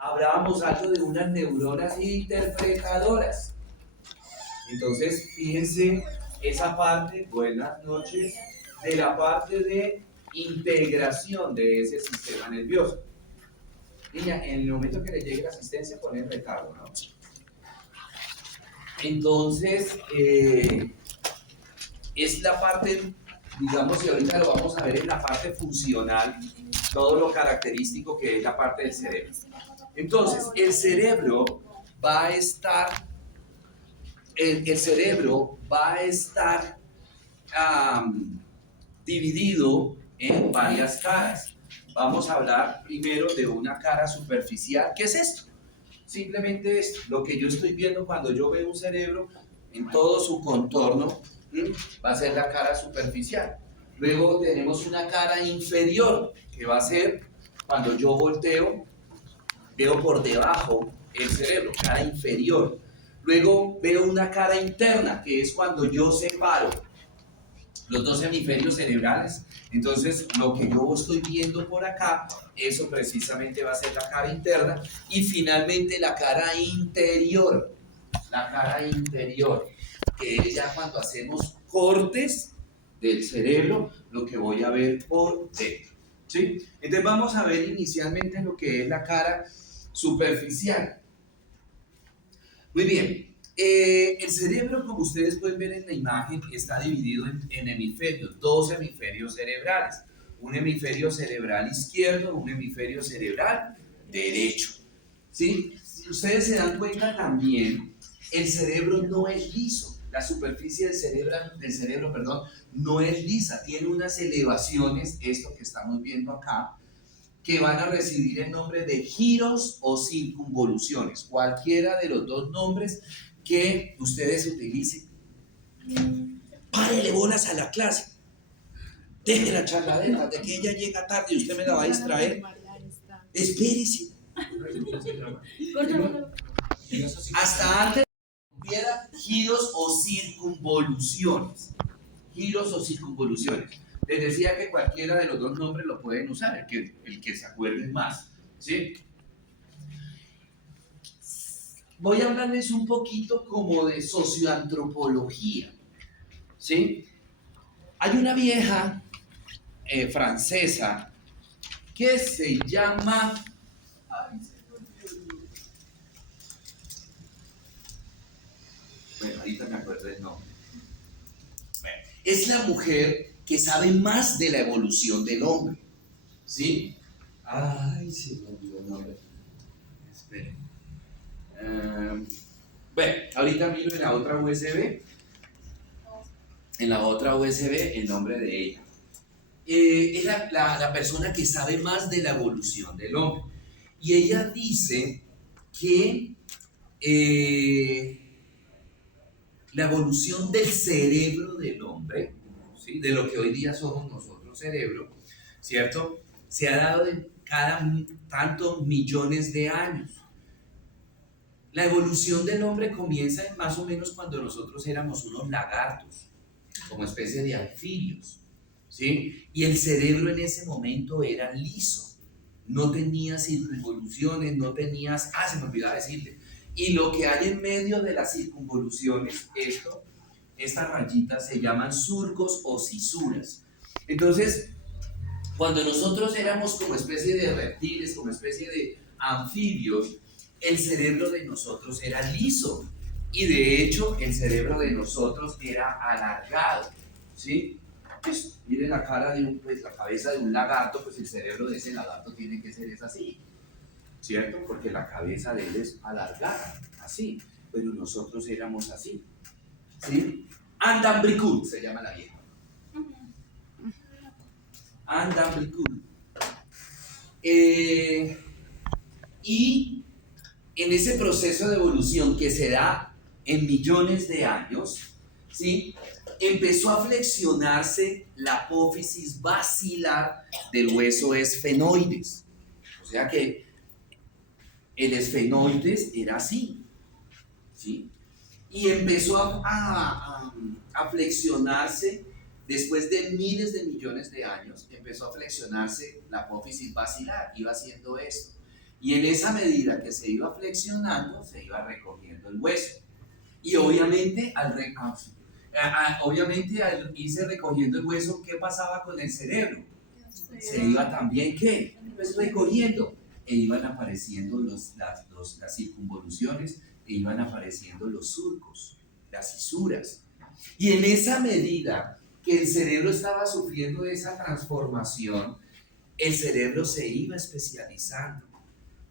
hablábamos algo de unas neuronas interpretadoras. Entonces, fíjense esa parte, buenas noches, de la parte de integración de ese sistema nervioso. Niña, en el momento que le llegue la asistencia, pone el recargo, ¿no? Entonces, es la parte, digamos, y ahorita lo vamos a ver en la parte funcional, todo lo característico que es la parte del cerebro. Entonces, el cerebro va a estar, el cerebro va a estar dividido en varias caras. Vamos a hablar primero de una cara superficial. ¿Qué es esto? Simplemente es lo que yo estoy viendo cuando yo veo un cerebro en todo su contorno, va a ser la cara superficial. Luego tenemos una cara inferior, que va a ser cuando yo volteo, veo por debajo el cerebro, cara inferior. Luego veo una cara interna, que es cuando yo separo los dos hemisferios cerebrales. Entonces, lo que yo estoy viendo por acá, eso precisamente va a ser la cara interna. Y finalmente la cara interior. La cara interior, que es ya cuando hacemos cortes del cerebro, lo que voy a ver por dentro. ¿Sí? Entonces, vamos a ver inicialmente lo que es la cara superficial. Muy bien. El cerebro, como ustedes pueden ver en la imagen, está dividido en hemisferios, dos hemisferios cerebrales. Un hemisferio cerebral izquierdo, un hemisferio cerebral derecho. ¿Sí? Si ustedes se dan cuenta también, el cerebro no es liso. La superficie del cerebro, no es lisa. Tiene unas elevaciones, esto que estamos viendo acá, que van a recibir el nombre de giros o circunvoluciones. Cualquiera de los dos nombres que ustedes utilicen. Párele bolas a la clase. Deje la charladera, de que ella llega tarde y usted me la va a distraer. Espérese. Hasta antes hubiera giros o circunvoluciones. Giros o circunvoluciones. Les decía que cualquiera de los dos nombres lo pueden usar, el que se acuerden más. ¿Sí? Voy a hablarles un poquito como de socioantropología. ¿Sí? Hay una vieja francesa que se llama... Bueno, ahorita me acuerdo el nombre. Bueno, es la mujer que sabe más de la evolución del hombre. ¿Sí? Ay, se me olvidó el nombre. Esperen. Bueno, ahorita miro en la otra USB. En la otra USB el nombre de ella. Es la persona que sabe más de la evolución del hombre. Y ella dice que la evolución del cerebro del hombre, ¿sí? De lo que hoy día somos nosotros, cerebro, ¿cierto? Se ha dado en cada tantos millones de años. La evolución del hombre comienza más o menos cuando nosotros éramos unos lagartos, como especie de anfibios, ¿sí? Y el cerebro en ese momento era liso, no tenía circunvoluciones, no tenías... se me olvidaba decirle. Y lo que hay en medio de las circunvoluciones, estas rayitas se llaman surcos o cisuras. Entonces, cuando nosotros éramos como especie de reptiles, como especie de anfibios, el cerebro de nosotros era liso. Y de hecho, el cerebro de nosotros era alargado, ¿sí? Pues, miren la cara de la cabeza de un lagarto, pues el cerebro de ese lagarto tiene que ser así, ¿cierto? Porque la cabeza de él es alargada, así. Pero nosotros éramos así, ¿sí? Andambricud se llama la vieja. Andambricud. Y en ese proceso de evolución que se da en millones de años, ¿sí? Empezó a flexionarse la apófisis basilar del hueso esfenoides. O sea que el esfenoides era así, ¿sí? Y empezó a flexionarse después de miles de millones de años, empezó a flexionarse la apófisis basilar, iba haciendo esto. Y en esa medida que se iba flexionando, se iba recogiendo el hueso. Y obviamente obviamente al irse recogiendo el hueso, ¿qué pasaba con el cerebro? Se iba también, ¿qué? Pues recogiendo. E iban apareciendo las circunvoluciones, e iban apareciendo los surcos, las fisuras. Y en esa medida que el cerebro estaba sufriendo esa transformación, el cerebro se iba especializando,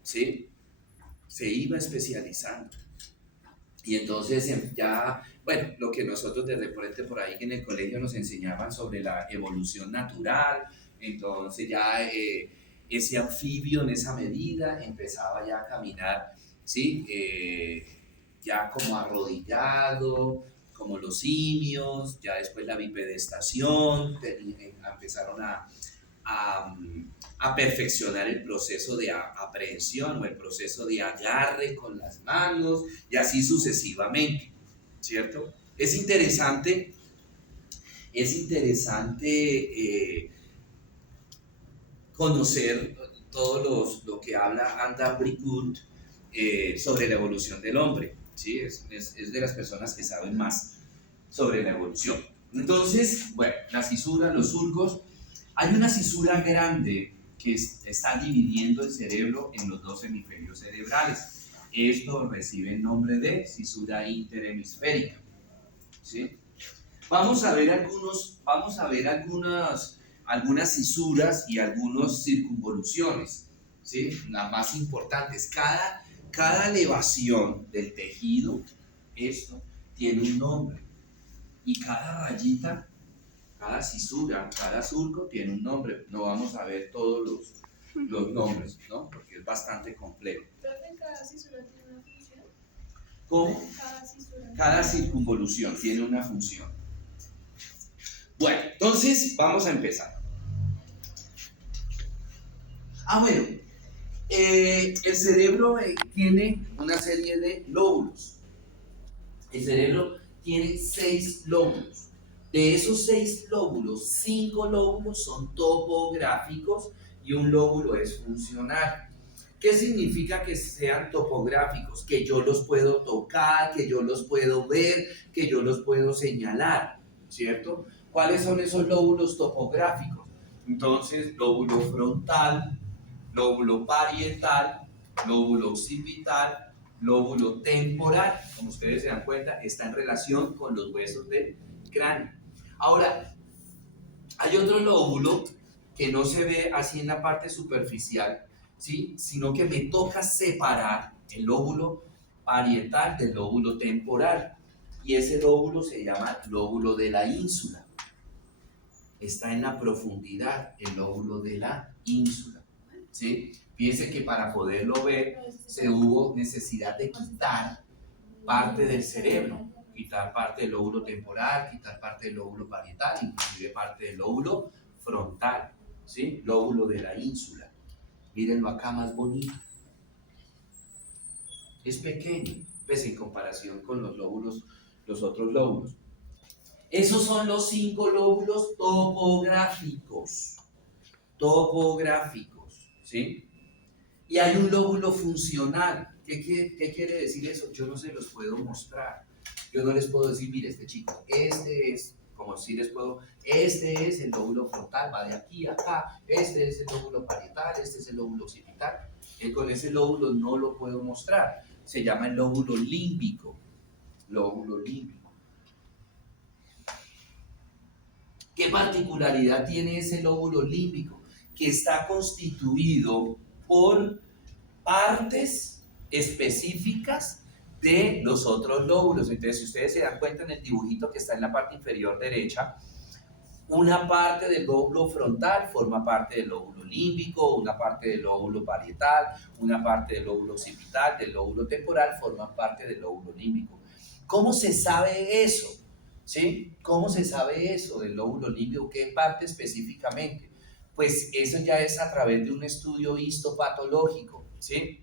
¿sí? Se iba especializando. Y entonces ya, bueno, lo que nosotros de repente por ahí en el colegio nos enseñaban sobre la evolución natural, entonces ya ese anfibio en esa medida empezaba ya a caminar, ¿sí? Ya como arrodillado, como los simios, ya después la bipedestación, empezaron a, a perfeccionar el proceso de aprehensión o el proceso de agarre con las manos y así sucesivamente, ¿cierto? Es interesante conocer todo lo que habla Anda Bricout sobre la evolución del hombre, ¿sí? Es de las personas que saben más sobre la evolución. Entonces, bueno, las fisuras, los surcos. Hay una fisura grande que está dividiendo el cerebro en los dos hemisferios cerebrales. Esto recibe el nombre de fisura interhemisférica, ¿sí? Vamos a ver algunas fisuras y algunas circunvoluciones, ¿sí? Las más importantes. Cada elevación del tejido, esto tiene un nombre. Y cada rayita, cada fisura, cada surco tiene un nombre. No vamos a ver todos los nombres, ¿no? Porque es bastante complejo. ¿Cada fisura tiene una función? ¿Cómo? Cada circunvolución tiene una función. Bueno, entonces vamos a empezar. Bueno, el cerebro tiene una serie de lóbulos. El cerebro tiene 6 lóbulos. De esos 6 lóbulos, 5 lóbulos son topográficos y un lóbulo es funcional. ¿Qué significa que sean topográficos? Que yo los puedo tocar, que yo los puedo ver, que yo los puedo señalar, ¿cierto? ¿Cuáles son esos lóbulos topográficos? Entonces, lóbulo frontal, lóbulo parietal, lóbulo occipital, lóbulo temporal. Como ustedes se dan cuenta, está en relación con los huesos del cráneo. Ahora, hay otro lóbulo que no se ve así en la parte superficial, ¿sí? Sino que me toca separar el lóbulo parietal del lóbulo temporal. Y ese lóbulo se llama lóbulo de la ínsula. Está en la profundidad, el lóbulo de la ínsula, ¿sí? Fíjense que para poderlo ver se hubo necesidad de quitar parte del cerebro, quitar parte del lóbulo temporal, quitar parte del lóbulo parietal, inclusive parte del lóbulo frontal, ¿sí? Lóbulo de la ínsula. Mírenlo acá más bonito. Es pequeño, pues en comparación con los lóbulos, los otros lóbulos. Esos son los 5 lóbulos topográficos. Topográficos, ¿sí? Y hay un lóbulo funcional. ¿Qué quiere decir eso? Yo no se los puedo mostrar. Yo no les puedo decir, mire, este chico, este es, como si les puedo, este es el lóbulo frontal, va de aquí a acá, este es el lóbulo parietal, este es el lóbulo occipital. Con ese lóbulo no lo puedo mostrar. Se llama el lóbulo límbico. Lóbulo límbico. ¿Qué particularidad tiene ese lóbulo límbico? Que está constituido por partes específicas de los otros lóbulos. Entonces, si ustedes se dan cuenta en el dibujito que está en la parte inferior derecha, una parte del lóbulo frontal forma parte del lóbulo límbico, una parte del lóbulo parietal, una parte del lóbulo occipital, del lóbulo temporal forma parte del lóbulo límbico. ¿Cómo se sabe eso? ¿Sí? ¿Cómo se sabe eso del lóbulo límbico? ¿Qué parte específicamente? Pues eso ya es a través de un estudio histopatológico, ¿sí?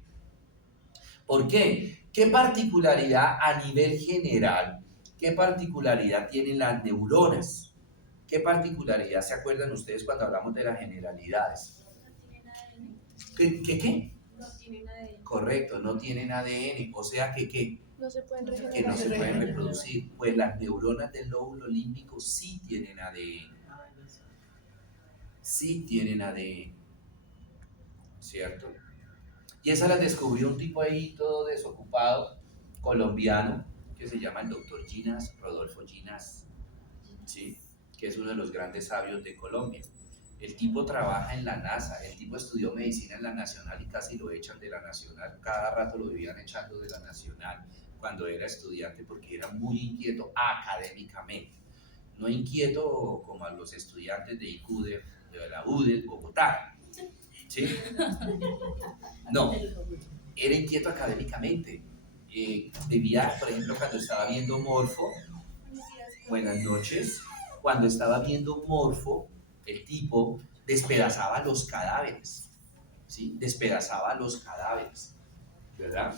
¿Por qué? ¿Qué particularidad a nivel general, qué particularidad tienen las neuronas? ¿Qué particularidad se acuerdan ustedes cuando hablamos de las generalidades? ¿Qué? No tienen ADN. Correcto, no tienen ADN, o sea que No se pueden que no regenerar. se pueden reproducir. Pues las neuronas del lóbulo límbico sí tienen ADN, sí tienen ADN, ¿cierto? Y esas las descubrió un tipo ahí todo desocupado, colombiano, que se llama el doctor Ginás, Rodolfo Ginás, ¿sí? Que es uno de los grandes sabios de Colombia. El tipo trabaja en la NASA, el tipo estudió medicina en la Nacional y casi lo echan de la Nacional, cada rato lo vivían echando de la Nacional cuando era estudiante porque era muy inquieto académicamente, no inquieto como a los estudiantes de IQ de la UDE, Bogotá, ¿sí? No, era inquieto académicamente. Debía, por ejemplo, cuando estaba viendo Morfo, buenas noches, cuando estaba viendo Morfo, el tipo despedazaba los cadáveres, ¿sí? Despedazaba los cadáveres, ¿verdad?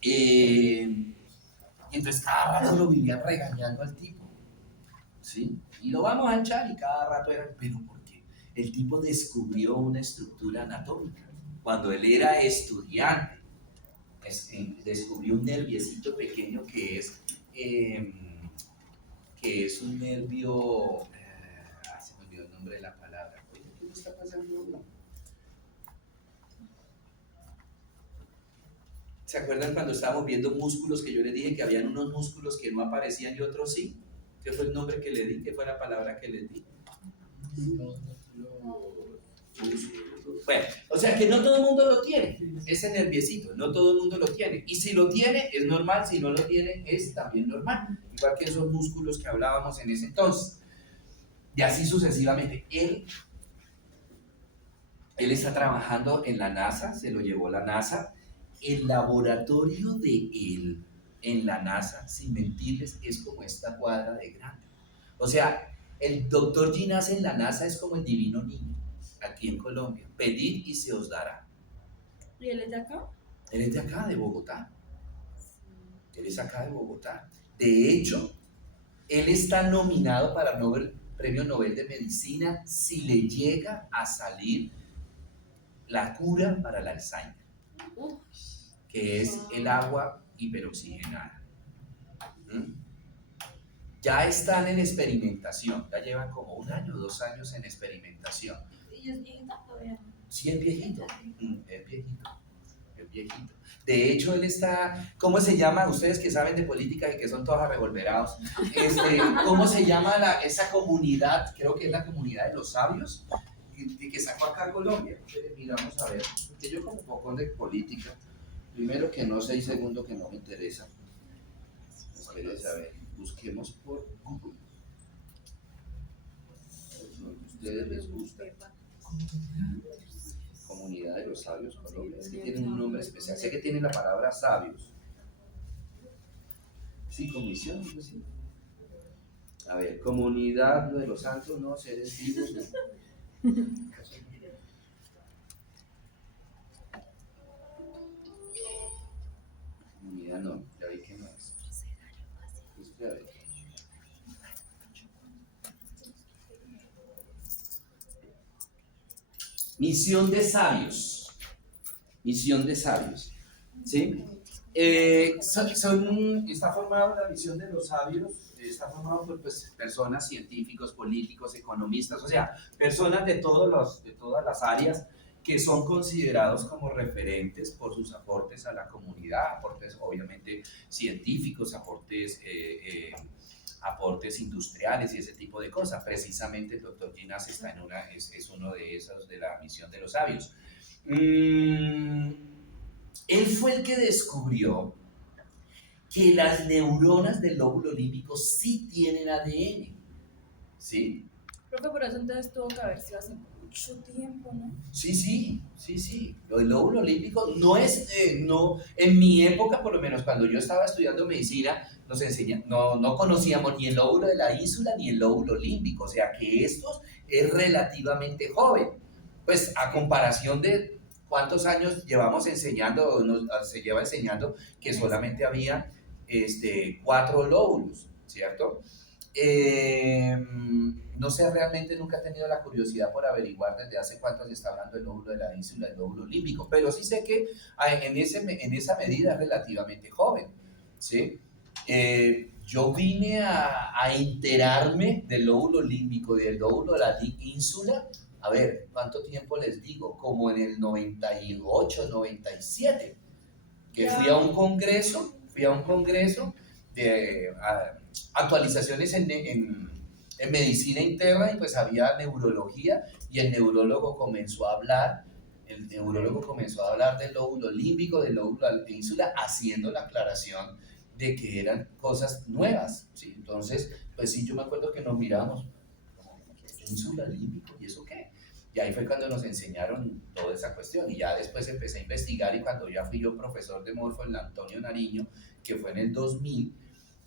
Y entonces cada rato lo vivían regañando al tipo, ¿sí? Y lo vamos a echar y cada rato era, pero ¿por qué? El tipo descubrió una estructura anatómica cuando él era estudiante. Descubrió un nerviecito pequeño que es un nervio, se me olvidó el nombre de la palabra. Oye, ¿qué me está pasando? ¿Se acuerdan cuando estábamos viendo músculos que yo les dije que habían unos músculos que no aparecían y otros sí? ¿Qué fue el nombre que le di? ¿Qué fue la palabra que les di? Bueno, o sea que no todo el mundo lo tiene, ese nerviecito, no todo el mundo lo tiene. Y si lo tiene, es normal, si no lo tiene, es también normal. Igual que esos músculos que hablábamos en ese entonces. Y así sucesivamente. Él está trabajando en la NASA, se lo llevó la NASA. El laboratorio de él en la NASA, sin mentirles, es como esta cuadra de grande. O sea, el doctor Ginás en la NASA es como el divino niño, aquí en Colombia. Pedid y se os dará. ¿Y él es de acá? Él es de acá, de Bogotá. Él es acá de Bogotá. De hecho, él está nominado para Premio Nobel de Medicina si le llega a salir la cura para el Alzheimer, que es el agua hiperoxigenada. ¿Mm? Ya están en experimentación, ya llevan como 1 año o 2 años en experimentación. ¿Y es viejito todavía? Sí, es viejito, es viejito, es viejito. De hecho, él está, ¿cómo se llama? Ustedes que saben de política y que son todos arrevolverados, ¿cómo se llama esa comunidad? Creo que es la comunidad de los sabios, que sacó acá a Colombia. Mira, vamos a ver, porque yo como poco de política, primero que no sé y segundo que no me interesa. Espérense, a ver, busquemos por Google. ¿Ustedes les gusta? Comunidad de los Sabios Colombia. Es que tienen un nombre especial. Sé que tienen la palabra sabios. Sí, comisión, pues sí. A ver, comunidad de los santos, no, seres vivos. No. Comunidad no, ya vi que no es. A ver. Misión de sabios. Misión de sabios. ¿Sí? Está formado la misión de los sabios, está formado por personas, científicos, políticos, economistas, o sea, personas de todas las áreas que son considerados como referentes por sus aportes a la comunidad, aportes obviamente científicos, aportes industriales y ese tipo de cosas. Precisamente el doctor Ginás está es uno de esos de la misión de los sabios. Él fue el que descubrió que las neuronas del lóbulo límbico sí tienen ADN, ¿sí? Creo que por eso entonces tuvo que haber sido hace mucho tiempo, ¿no? Sí. El lóbulo límbico no es, en mi época, por lo menos cuando yo estaba estudiando medicina, nos enseñan, no conocíamos ni el lóbulo de la ínsula ni el lóbulo límbico, o sea que esto es relativamente joven, pues a comparación de cuántos años llevamos enseñando, se lleva enseñando que solamente había 4 lóbulos, ¿cierto? No sé, realmente nunca he tenido la curiosidad por averiguar desde hace cuánto se está hablando del lóbulo de la ínsula, del lóbulo límbico, pero sí sé que en esa medida es relativamente joven, ¿sí? Yo vine a enterarme del lóbulo límbico y del lóbulo de la ínsula, a ver, ¿cuánto tiempo les digo? Como en el 98, 97, que fui a un congreso de actualizaciones en medicina interna y pues había neurología y el neurólogo comenzó a hablar del lóbulo límbico, del lóbulo de la ínsula, haciendo la aclaración de que eran cosas nuevas, ¿sí? Entonces, pues sí, yo me acuerdo que nos miramos, ínsula límbico, ¿y eso qué? Y ahí fue cuando nos enseñaron toda esa cuestión. Y ya después empecé a investigar y cuando ya fui yo profesor de morfo en la Antonio Nariño, que fue en el 2000,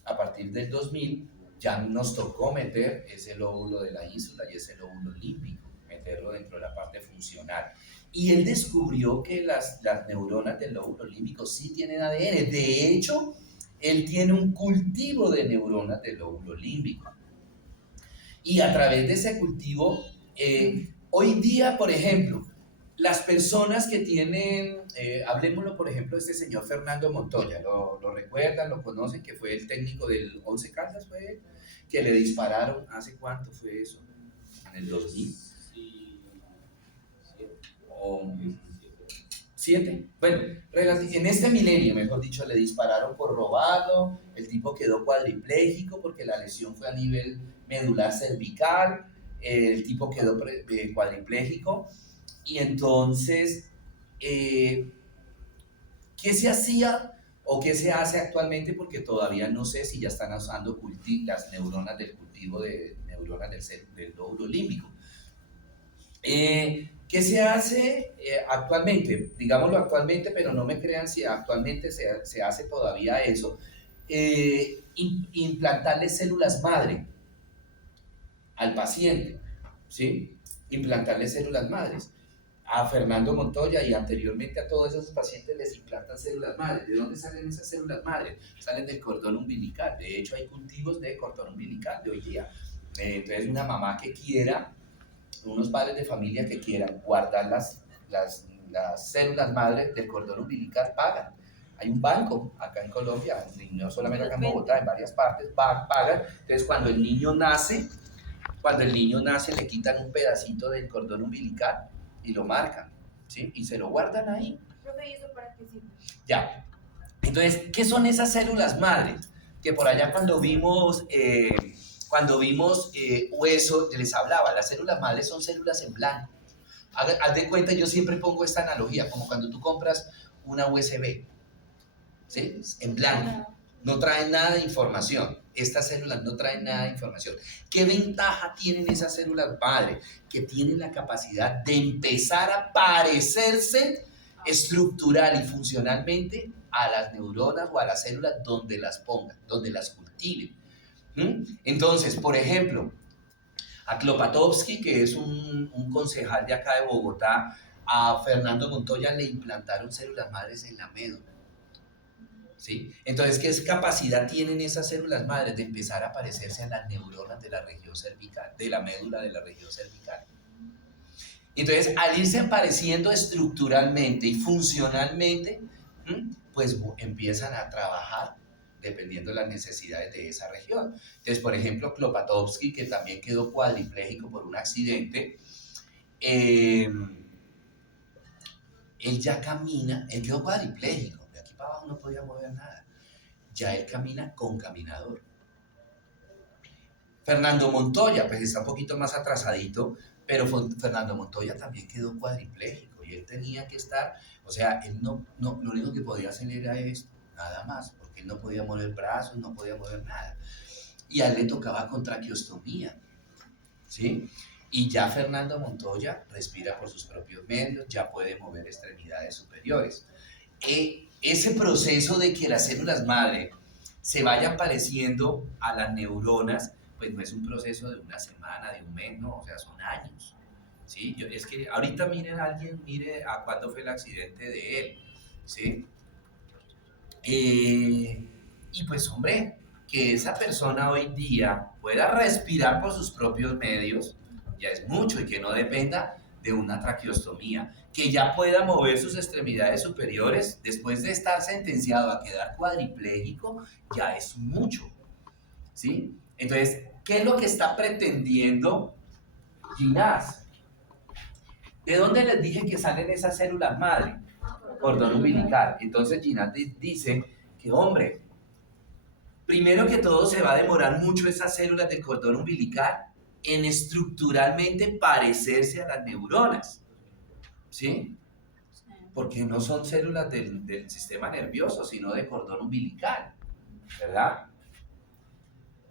a partir del 2000 ya nos tocó meter ese lóbulo de la ínsula y ese lóbulo límbico, meterlo dentro de la parte funcional. Y él descubrió que las neuronas del lóbulo límbico sí tienen ADN. De hecho, él tiene un cultivo de neuronas del lóbulo límbico. Y a través de ese cultivo, hoy día, por ejemplo, las personas que tienen, hablemoslo por ejemplo de este señor Fernando Montoya, lo recuerdan, lo conocen, que fue el técnico del Once Caldas, fue él, que le dispararon, ¿hace cuánto fue eso? ¿En el 2000? ¿O 7? Bueno, en este milenio, mejor dicho, le dispararon por robado, el tipo quedó cuadripléjico porque la lesión fue a nivel medular cervical, el tipo quedó cuadripléjico y entonces, ¿qué se hacía o qué se hace actualmente? Porque todavía no sé si ya están usando las neuronas del cultivo de neuronas del lóbulo límbico. ¿Qué se hace actualmente? Digámoslo actualmente, pero no me crean si actualmente se hace todavía eso. Implantarle células madre al paciente, ¿sí? Implantarle células madres. A Fernando Montoya y anteriormente a todos esos pacientes les implantan células madres. ¿De dónde salen esas células madres? Salen del cordón umbilical. De hecho, hay cultivos de cordón umbilical de hoy día. Entonces, una mamá que quiera, unos padres de familia que quieran guardar las células madres del cordón umbilical pagan. Hay un banco acá en Colombia, y no solamente acá en Bogotá, en varias partes pagan. Entonces, cuando el niño nace le quitan un pedacito del cordón umbilical y lo marcan, ¿sí? Y se lo guardan ahí. Profe, ¿y eso para qué sirve? Ya. Entonces, ¿qué son esas células madres? Que por allá cuando vimos hueso, les hablaba, las células madres son células en blanco. Haz de cuenta, yo siempre pongo esta analogía, como cuando tú compras una USB, ¿sí? En blanco, no traen nada de información. Estas células no traen nada de información. ¿Qué ventaja tienen esas células madre? Que tienen la capacidad de empezar a parecerse estructural y funcionalmente a las neuronas o a las células donde las pongan, donde las cultiven. Entonces, por ejemplo, a Klopatovsky, que es un concejal de acá de Bogotá, a Fernando Montoya le implantaron células madres en la médula. ¿Sí? Entonces, ¿qué capacidad tienen esas células madres de empezar a parecerse a las neuronas de la región cervical, de la médula de la región cervical? Entonces, al irse apareciendo estructuralmente y funcionalmente, pues empiezan a trabajar dependiendo de las necesidades de esa región. Entonces, por ejemplo, Klopatovsky, que también quedó cuadripléjico por un accidente, él ya camina, él quedó cuadripléjico, de aquí para abajo no podía mover nada, ya él camina con caminador. Fernando Montoya, pues está un poquito más atrasadito, pero Fernando Montoya también quedó cuadripléjico y él tenía que estar, o sea, él no, lo único que podía hacer era esto, nada más, porque él no podía mover brazos, no podía mover nada. Y a él le tocaba con traqueostomía, ¿sí? Y ya Fernando Montoya respira por sus propios medios, ya puede mover extremidades superiores. Ese proceso de que las células madre se vayan pareciendo a las neuronas, pues no es un proceso de una semana, de un mes, no, o sea, son años. ¿Sí? Es que ahorita mire a cuándo fue el accidente de él, ¿sí? Y pues hombre, que esa persona hoy día pueda respirar por sus propios medios, ya es mucho, y que no dependa de una traqueostomía, que ya pueda mover sus extremidades superiores después de estar sentenciado a quedar cuadripléjico, ya es mucho, ¿sí? Entonces, ¿qué es lo que está pretendiendo Ginás? ¿De dónde les dije que salen esas células madre? Cordón umbilical. Entonces Ginás dice que, hombre, primero que todo se va a demorar mucho esas células del cordón umbilical en estructuralmente parecerse a las neuronas, ¿sí? Porque no son células del sistema nervioso, sino de cordón umbilical, ¿verdad?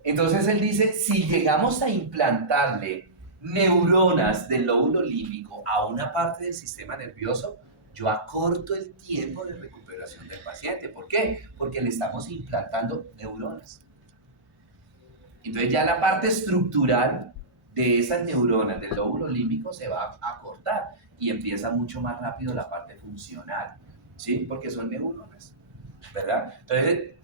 Entonces él dice, si llegamos a implantarle neuronas del lóbulo límbico a una parte del sistema nervioso, yo acorto el tiempo de recuperación del paciente. ¿Por qué? Porque le estamos implantando neuronas. Entonces ya la parte estructural de esas neuronas del lóbulo límbico se va a acortar y empieza mucho más rápido la parte funcional, ¿sí? Porque son neuronas, ¿verdad? Entonces,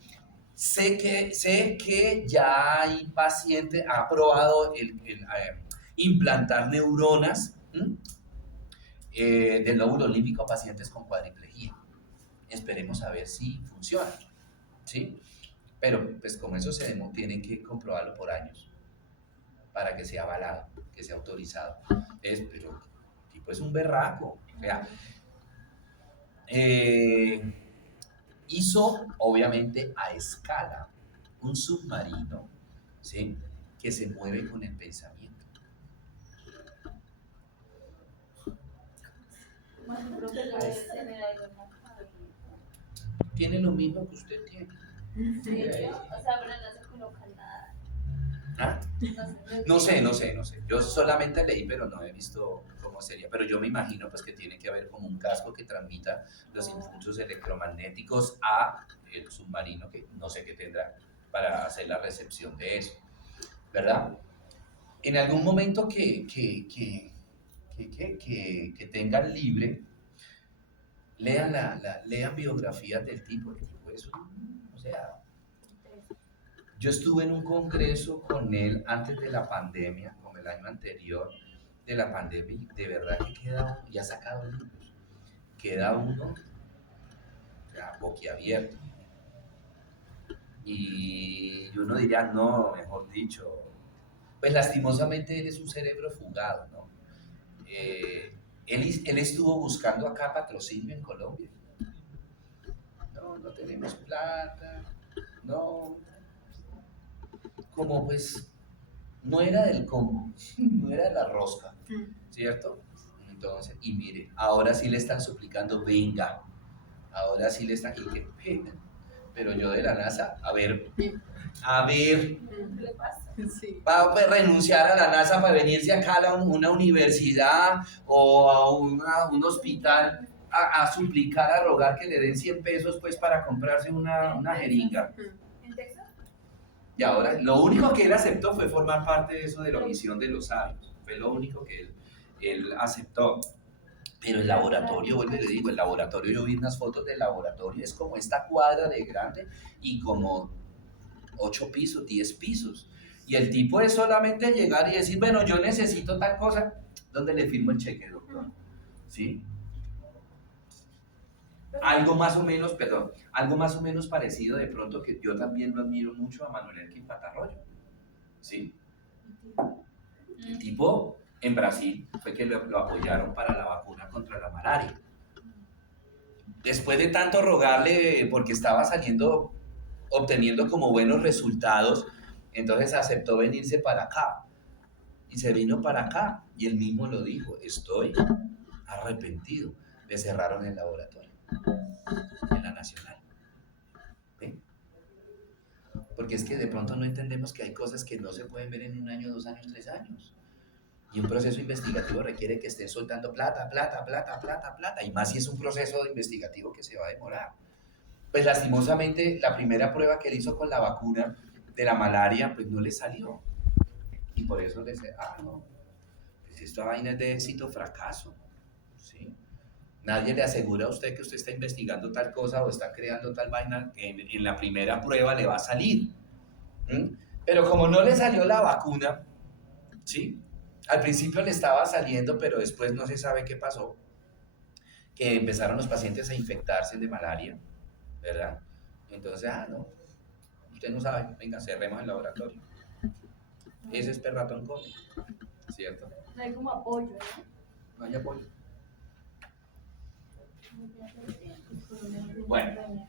sé que ya hay pacientes, ha probado implantar neuronas del lóbulo límbico a pacientes con cuadriplejía. Esperemos a ver si funciona, ¿sí? Pero pues como eso tienen que comprobarlo por años para que sea avalado, que sea autorizado. Pero el tipo es un berraco. O sea, hizo obviamente a escala un submarino, ¿sí? Que se mueve con el pensamiento. Tiene lo mismo que usted tiene. Sí, o sea, pero no se coloca nada. ¿Ah? No sé. Yo solamente leí, pero no he visto cómo sería. Pero yo me imagino pues que tiene que haber como un casco que transmita los impulsos electromagnéticos a el submarino, que no sé qué tendrá para hacer la recepción de eso, ¿verdad? En algún momento que tengan libre, lean biografías del tipo. El tipo es o sea, yo estuve en un congreso con él antes de la pandemia, como el año anterior de la pandemia, y de verdad que queda, ya ha sacado libros, queda uno boquiabierto. Y uno diría, no, mejor dicho, pues lastimosamente él es un cerebro fugado, ¿no? Él estuvo buscando acá patrocinio en Colombia. No tenemos plata, no, como pues no era del combo, no era de la rosca, ¿cierto? Entonces, y mire, ahora sí le están suplicando, venga, ahora sí le están, y que venga, pero yo de la NASA, a ver, ¿Qué le pasa? Sí. va a renunciar a la NASA para venirse acá a una universidad o a un hospital a suplicar, a rogar que le den 100 pesos pues para comprarse una jeringa. ¿En Texas? Y ahora, lo único que él aceptó fue formar parte de eso de la misión de los sabios. Fue lo único que él aceptó. Pero el laboratorio, vuelvo y le digo, el laboratorio, yo vi unas fotos del laboratorio, es como esta cuadra de grande y como 8 pisos, 10 pisos. Y el tipo es solamente llegar y decir, bueno, yo necesito tal cosa, ¿dónde le firmo el cheque, doctor? ¿Sí? Algo más o menos parecido de pronto, que yo también lo admiro mucho, a Manuel Elkin Patarroyo, ¿sí? El tipo en Brasil fue que lo apoyaron para la vacuna contra la malaria. Después de tanto rogarle, porque estaba obteniendo como buenos resultados, entonces aceptó venirse para acá. Y se vino para acá, y él mismo lo dijo, estoy arrepentido. Le cerraron el laboratorio en la Nacional. ¿Ven? Porque es que de pronto no entendemos que hay cosas que no se pueden ver en 1 año, 2 años, 3 años. Y un proceso investigativo requiere que estén soltando plata, y más si es un proceso investigativo que se va a demorar. Pues lastimosamente la primera prueba que él hizo con la vacuna de la malaria, pues no le salió. Y por eso le dice, no, pues esta vaina es de éxito o fracaso, ¿sí? Nadie le asegura a usted que usted está investigando tal cosa o está creando tal vaina, que en la primera prueba le va a salir. ¿Mm? Pero como no le salió la vacuna, ¿sí? Al principio le estaba saliendo, pero después no se sabe qué pasó, que empezaron los pacientes a infectarse de malaria, ¿verdad? Entonces, no, usted no sabe, venga, cerremos el laboratorio. Ese es perratón cómico, ¿cierto? No hay como apoyo, ¿no? No hay apoyo. Bueno,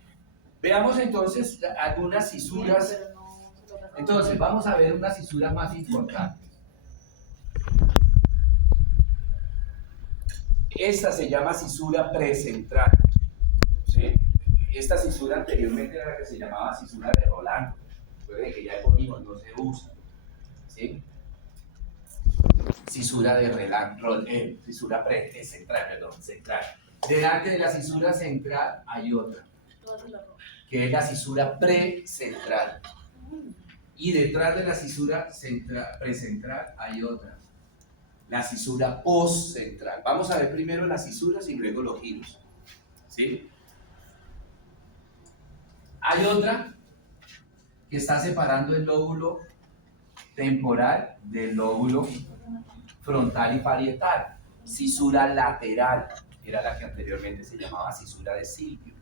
veamos entonces algunas cisuras. Entonces, vamos a ver unas cisuras más importantes. Esta se llama cisura precentral, ¿sí? Esta cisura anteriormente era la que se llamaba cisura de Rolando. Puede que ya epónimos no se usa, ¿sí? Cisura de cisura central, perdón, central. Delante de la cisura central hay otra, que es la cisura precentral. Y detrás de la cisura precentral hay otra, la cisura postcentral. Vamos a ver primero las cisuras y luego los giros, ¿sí? Hay otra que está separando el lóbulo temporal del lóbulo frontal y parietal. Cisura lateral, era la que anteriormente se llamaba cisura de Silvio.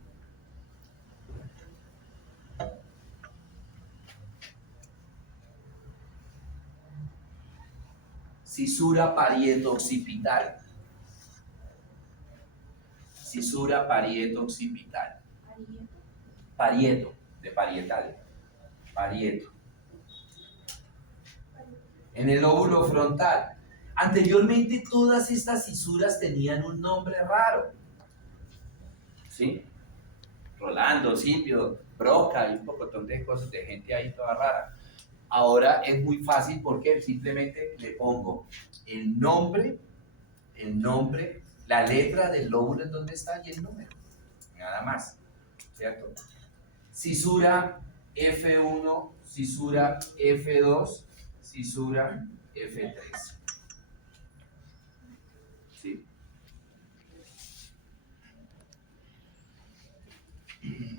Cisura parieto-occipital. Cisura parieto-occipital. Parieto, de parietal. Parieto. En el lóbulo frontal. Anteriormente todas estas cisuras tenían un nombre raro. ¿Sí? Rolando, Silvio, Broca y un pocotón de cosas, de gente ahí toda rara. Ahora es muy fácil porque simplemente le pongo el nombre, la letra del lóbulo en donde está y el número. Nada más, ¿cierto? Cisura F1, cisura F2, cisura F3. ¿Sí?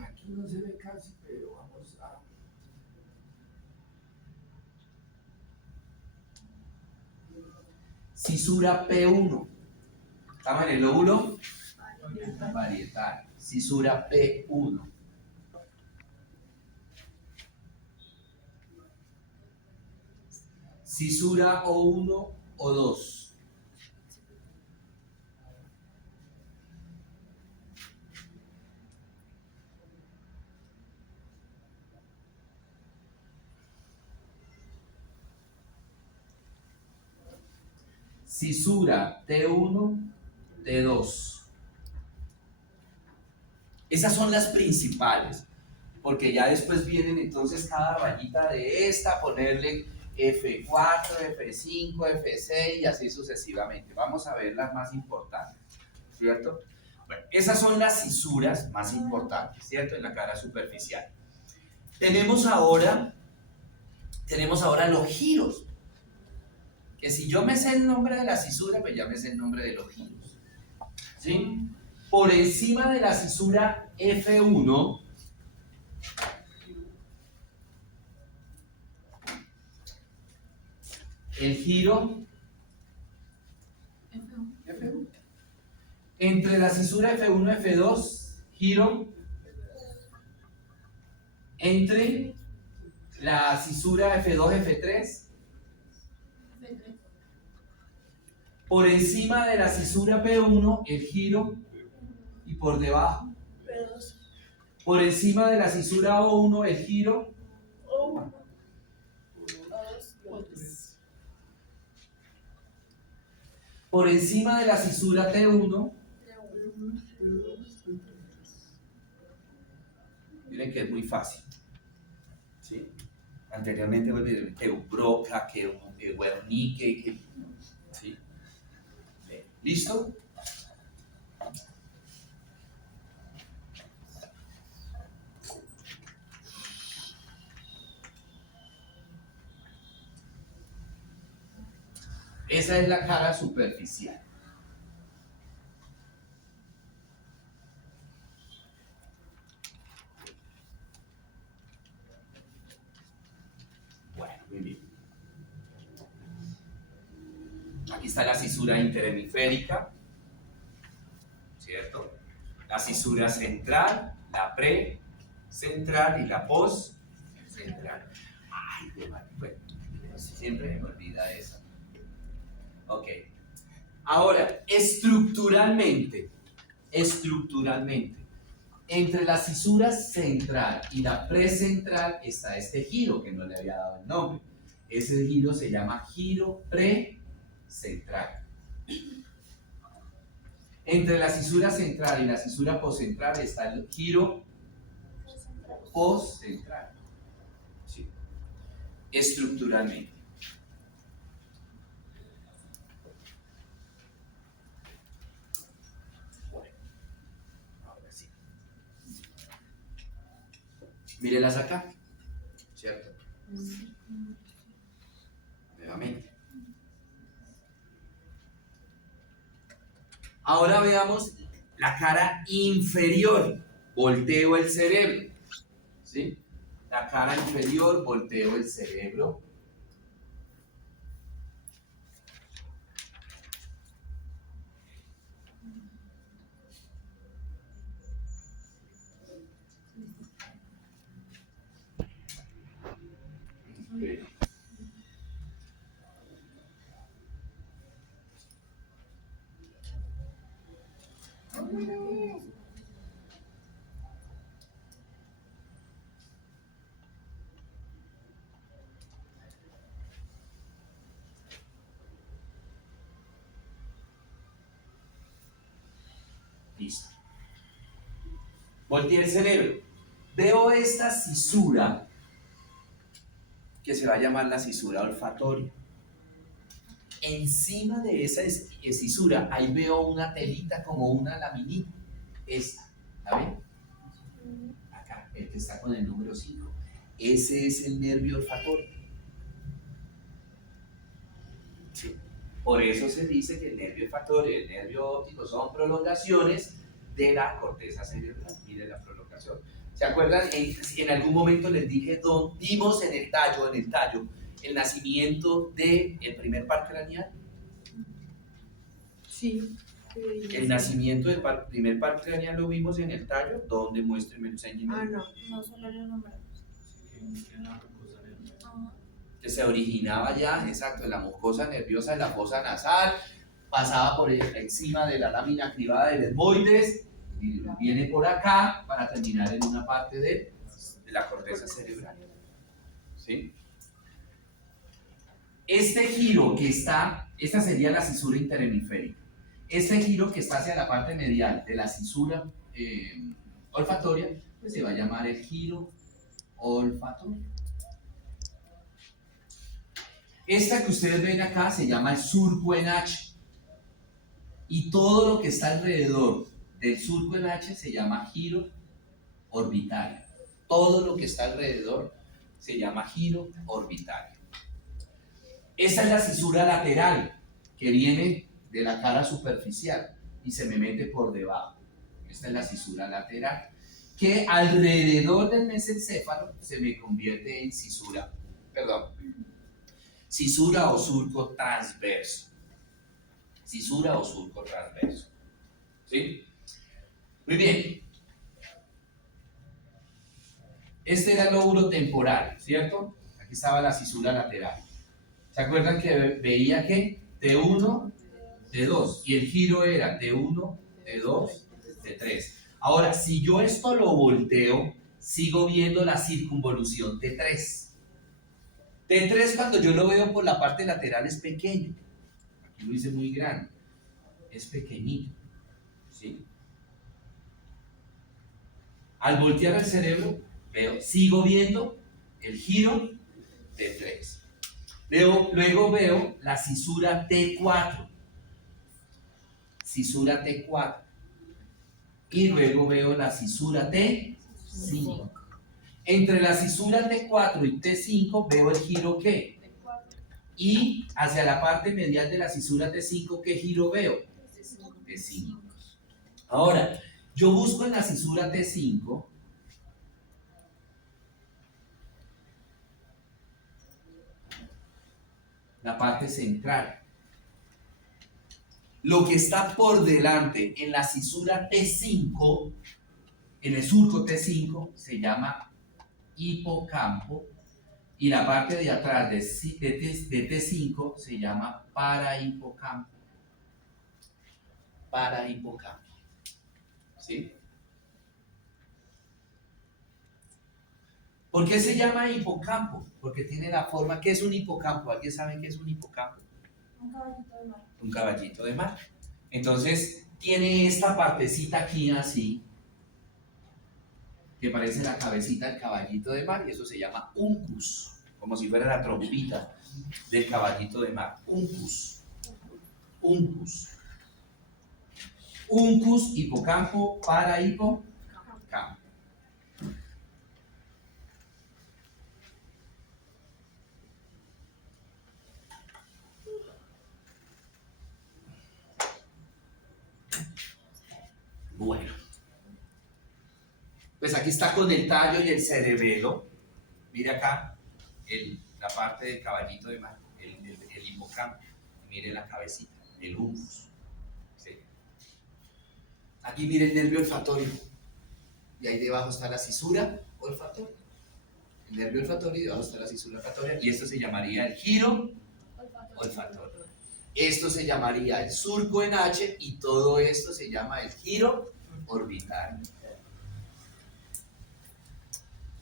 Aquí no se ve casi, pero vamos a... Cisura P1. Estamos en el lóbulo parietal. Cisura P1. Cisura O1, O2. Cisura T1, T2. Esas son las principales, porque ya después vienen entonces cada rayita de esta, ponerle F4, F5, F6 y así sucesivamente. Vamos a ver las más importantes, ¿cierto? Bueno, esas son las cisuras más importantes, ¿cierto? En la cara superficial. Tenemos ahora los giros. Que si yo me sé el nombre de la cisura, pues ya me sé el nombre de los giros. ¿Sí? Por encima de la cisura F1, el giro F1. Entre la cisura F1 y F2, giro entre la cisura F2 y F3. Por encima de la cisura P1, el giro, y por debajo. Por encima de la cisura O1, el giro. Por encima de la cisura T1. Miren que es muy fácil. ¿Sí? Anteriormente, que un Broca, que un Wernicke, que... ¿Sí? ¿Listo? Esa es la cara superficial. Muy bien. Aquí está la cisura interhemisférica, ¿cierto? La cisura central, la precentral y la postcentral. Ay, qué mal. Bueno, siempre me olvida esa. Ok. Ahora, estructuralmente, entre la cisura central y la precentral está este giro que no le había dado el nombre. Ese giro se llama giro precentral. Entre la cisura central y la cisura postcentral está el giro postcentral. Sí. Estructuralmente. Bueno, ahora sí. Mírelas acá, ¿cierto? Nuevamente. Ahora veamos la cara inferior. Volteo el cerebro. ¿Sí? La cara inferior, volteo el cerebro. Okay. Listo. Volteé el cerebro. Veo esta cisura que se va a llamar la cisura olfatoria. Encima de esa cisura, ahí veo una telita como una laminita. Esta, ¿la ven? Acá, el que está con el número 5. Ese es el nervio olfatorio. Sí. Por eso se dice que el nervio olfatorio y el nervio óptico son prolongaciones de la corteza cerebral. Mire la prolongación. ¿Se acuerdan? En algún momento les dije, vimos en el tallo, el nacimiento del primer par craneal. Sí. El nacimiento del primer par craneal lo vimos en el tallo, donde muéstrenme, enséñenme. Ah, no. No solo lo nombramos. Que se originaba ya, exacto, en la mucosa nerviosa de la fosa nasal, pasaba por encima de la lámina cribada del etmoides y viene por acá para terminar en una parte de la corteza cerebral. ¿Sí? Este giro que está, esta sería la cisura interhemisférica. Este giro que está hacia la parte medial de la cisura olfatoria, pues se va a llamar el giro olfatorio. Esta que ustedes ven acá se llama el surco en H. Y todo lo que está alrededor del surco en H se llama giro orbitario. Todo lo que está alrededor se llama giro orbitario. Esa es la cisura lateral que viene de la cara superficial y se me mete por debajo. Esta es la cisura lateral, que alrededor del mesencéfalo se me convierte en cisura o surco transverso. Cisura o surco transverso. ¿Sí? Muy bien. Este era el lóbulo temporal, ¿cierto? Aquí estaba la cisura lateral. ¿Se acuerdan que veía que T1, T2 y el giro era T1, T2, T3? Ahora, si yo esto lo volteo, sigo viendo la circunvolución T3. T3 cuando yo lo veo por la parte lateral es pequeño. Aquí lo hice muy grande. Es pequeñito. ¿Sí? Al voltear el cerebro, sigo viendo el giro T3. Luego veo la cisura T4. Cisura T4. Y luego veo la cisura T5. Entre la cisura T4 y T5 veo el giro ¿qué? Y hacia la parte medial de la cisura T5, ¿qué giro veo? T5. Ahora, yo busco en la cisura T5 la parte central. Lo que está por delante en la cisura T5, en el surco T5, se llama hipocampo, y la parte de atrás de T5 se llama parahipocampo. Parahipocampo. ¿Sí? ¿Por qué se llama hipocampo? Porque tiene la forma. ¿Qué es un hipocampo? ¿Alguien sabe qué es un hipocampo? Un caballito de mar. Un caballito de mar. Entonces, tiene esta partecita aquí así, que parece la cabecita del caballito de mar, y eso se llama uncus, como si fuera la trompita del caballito de mar. Uncus. Uncus. Uncus, hipocampo, parahipocampo. Bueno, pues aquí está con el tallo y el cerebelo. Mire acá la parte del caballito de mar, el hipocampo. Mire la cabecita, el humus. ¿Sí? Aquí mire el nervio olfatorio. Y ahí debajo está la cisura olfatoria. El nervio olfatorio y debajo está la cisura olfatoria. Y esto se llamaría el giro olfatorio. Esto se llamaría el surco en H y todo esto se llama el giro orbital.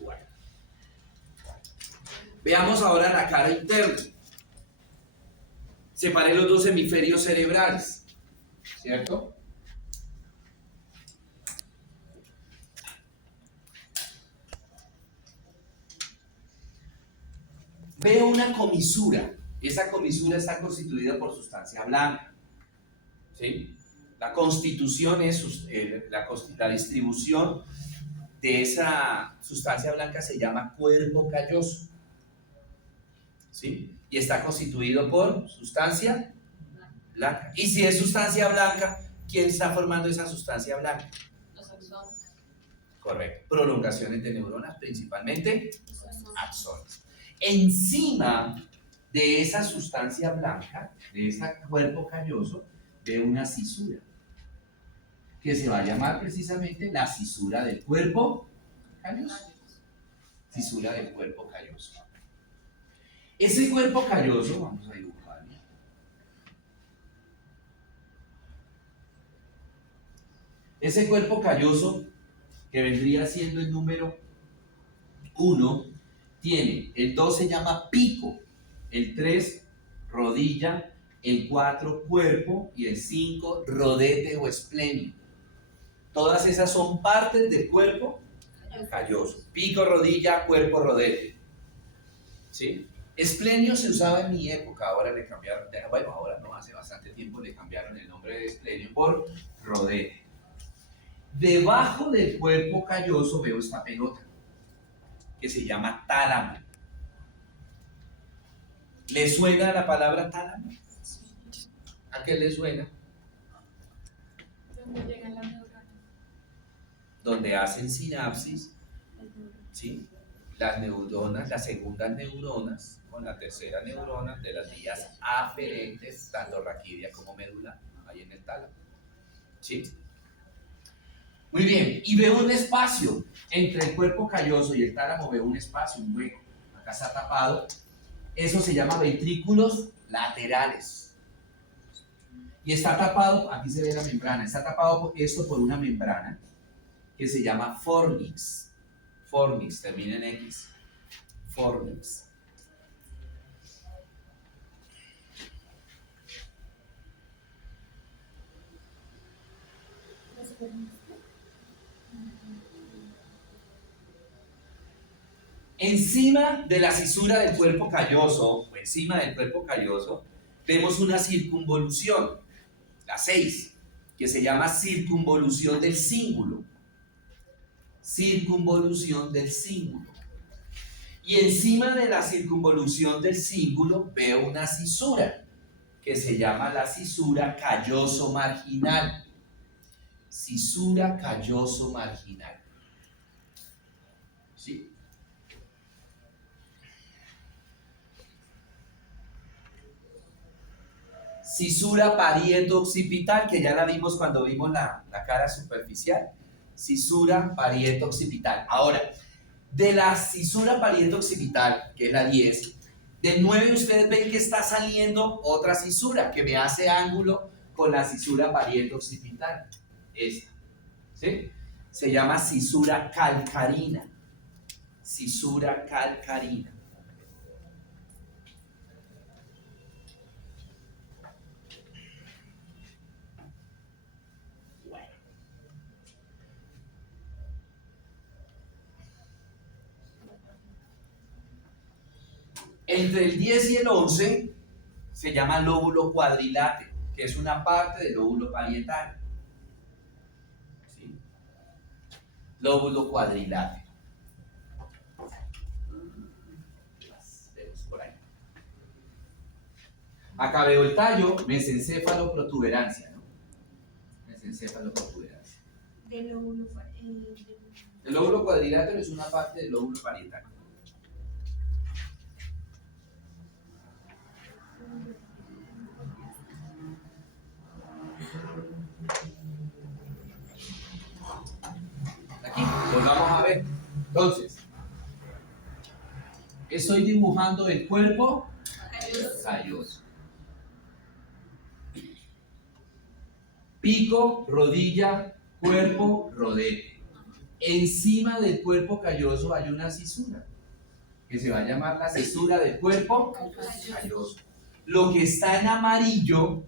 Bueno. Veamos ahora la cara interna. Separé los dos hemisferios cerebrales, ¿cierto? Veo una comisura. Esa comisura está constituida por sustancia blanca. ¿Sí? La constitución es la distribución de esa sustancia blanca se llama cuerpo calloso. ¿Sí? Y está constituido por sustancia blanca. Y si es sustancia blanca, ¿quién está formando esa sustancia blanca? Los axones. Correcto. Prolongaciones de neuronas, principalmente axones. Encima de esa sustancia blanca, de ese cuerpo calloso, veo una cisura que se va a llamar precisamente la cisura del cuerpo calloso. Cisura del cuerpo calloso. Ese cuerpo calloso, vamos a dibujarlo. Ese cuerpo calloso, que vendría siendo el número 1, tiene, el 2 se llama pico, el 3 rodilla, el 4 cuerpo y el 5 rodete o esplenio. Todas esas son partes del cuerpo calloso. Pico, rodilla, cuerpo, rodete. ¿Sí? Esplenio se usaba en mi época, ahora le cambiaron, bueno, ahora no, hace bastante tiempo le cambiaron el nombre de esplenio por rodete. Debajo del cuerpo calloso veo esta pelota, que se llama tálamo. ¿Le suena la palabra tálamo? ¿A qué le suena? Donde llegan las neuronas. Donde hacen sinapsis, ¿sí? Las neuronas, las segundas neuronas con la tercera neurona de las vías aferentes, tanto raquídea como medular, ahí en el tálamo. ¿Sí? Muy bien, y veo un espacio entre el cuerpo calloso y el tálamo, veo un espacio, un hueco. Acá está tapado. Eso se llama ventrículos laterales. Y está tapado, aquí se ve la membrana, está tapado esto por una membrana que se llama fornix. Fornix, termina en X. Fornix. Encima de la cisura del cuerpo calloso, o encima del cuerpo calloso, vemos una circunvolución, la 6, que se llama circunvolución del cíngulo. Circunvolución del cíngulo. Y encima de la circunvolución del cíngulo veo una cisura, que se llama la cisura calloso marginal. Cisura calloso marginal. ¿Sí? cisura parieto-occipital, que ya la vimos cuando vimos la cara superficial. Cisura parieto-occipital. Ahora, de la cisura parieto-occipital, que es la 10, del 9 ustedes ven que está saliendo otra cisura que me hace ángulo con la cisura parieto-occipital. Esta. ¿Sí? Se llama cisura calcarina. Cisura calcarina. Bueno. Entre el 10 y el 11 se llama lóbulo cuadrilátero, que es una parte del lóbulo parietal. ¿Sí? Lóbulo cuadrilátero. Por ahí. Acá veo el tallo, mesencéfalo, protuberancia, ¿no? Mesencéfalo, protuberancia. El lóbulo cuadrilátero es una parte del lóbulo parietal. Aquí, volvamos a ver. Entonces, estoy dibujando el cuerpo calloso. Pico, rodilla, cuerpo, rodete. Encima del cuerpo calloso hay una cisura que se va a llamar la cisura del cuerpo calloso. Lo que está en amarillo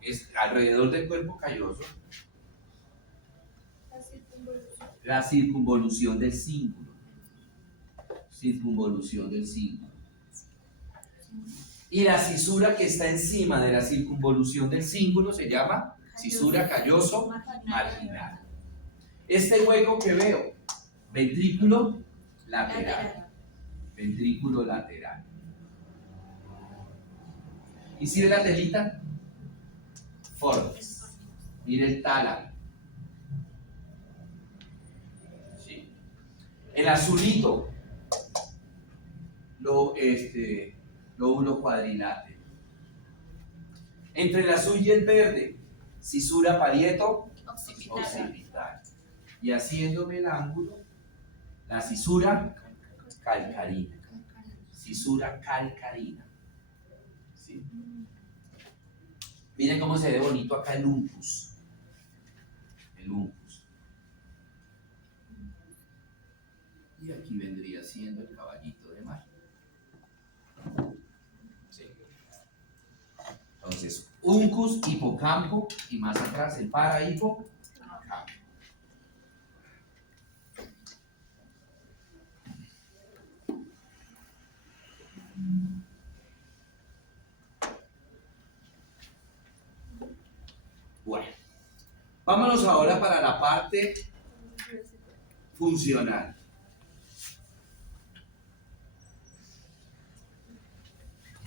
es alrededor del cuerpo calloso la circunvolución del cíngulo. Circunvolución del cíngulo. Y la cisura que está encima de la circunvolución del cíngulo se llama cisura calloso marginal. Este hueco que veo, ventrículo lateral. Ventrículo lateral. ¿Y si ve la telita? Formes. Mire el tálamo. ¿Sí? El azulito, lóbulo cuadrilátero. Entre el azul y el verde, cisura parieto occipital. Y haciéndome el ángulo, la cisura calcarina. Cisura calcarina. ¿Sí? Miren cómo se ve bonito acá el uncus. El uncus. Y aquí vendría siendo el caballito de mar. ¿Sí? Entonces, uncus, hipocampo y más atrás el parahipocampo. Bueno, vámonos ahora para la parte funcional.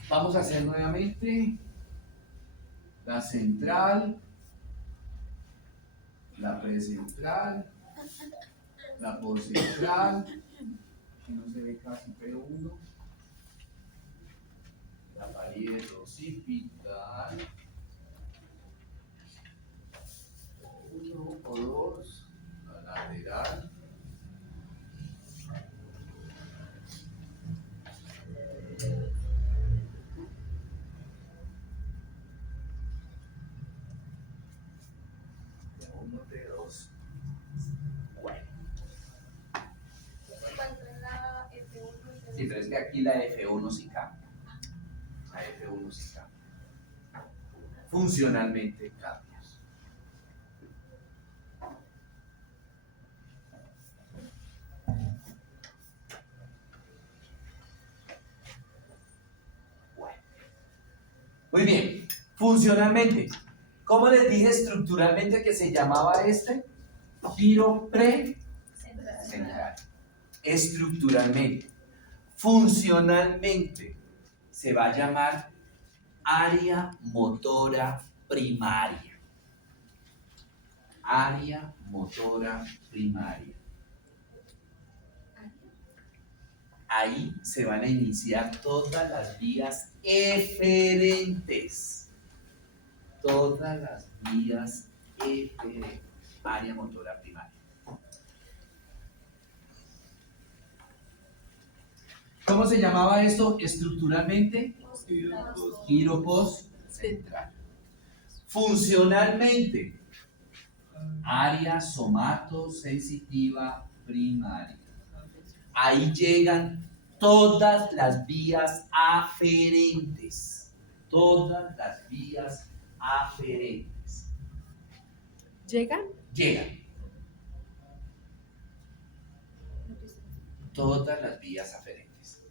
Vamos a hacer nuevamente la central, la precentral, la postcentral, aquí no se ve casi pero uno, la parieto occipital, uno o dos, la lateral, uno de dos. Bueno. Sí, pero es que aquí la F1 sí cambia. La F1 sí cambia. Funcionalmente cambios. Bueno. Muy bien. Funcionalmente. ¿Cómo les dije estructuralmente que se llamaba este? Giro precentral. Estructuralmente. Funcionalmente se va a llamar área motora primaria. Área motora primaria. Ahí se van a iniciar todas las vías eferentes. todas las vías eferentes, área motora primaria. ¿Cómo se llamaba esto estructuralmente? Giro postcentral. Funcionalmente, área somatosensitiva primaria. Ahí llegan todas las vías aferentes. Todas las vías aferentes. ¿Llegan? Llegan. Todas las vías aferentes.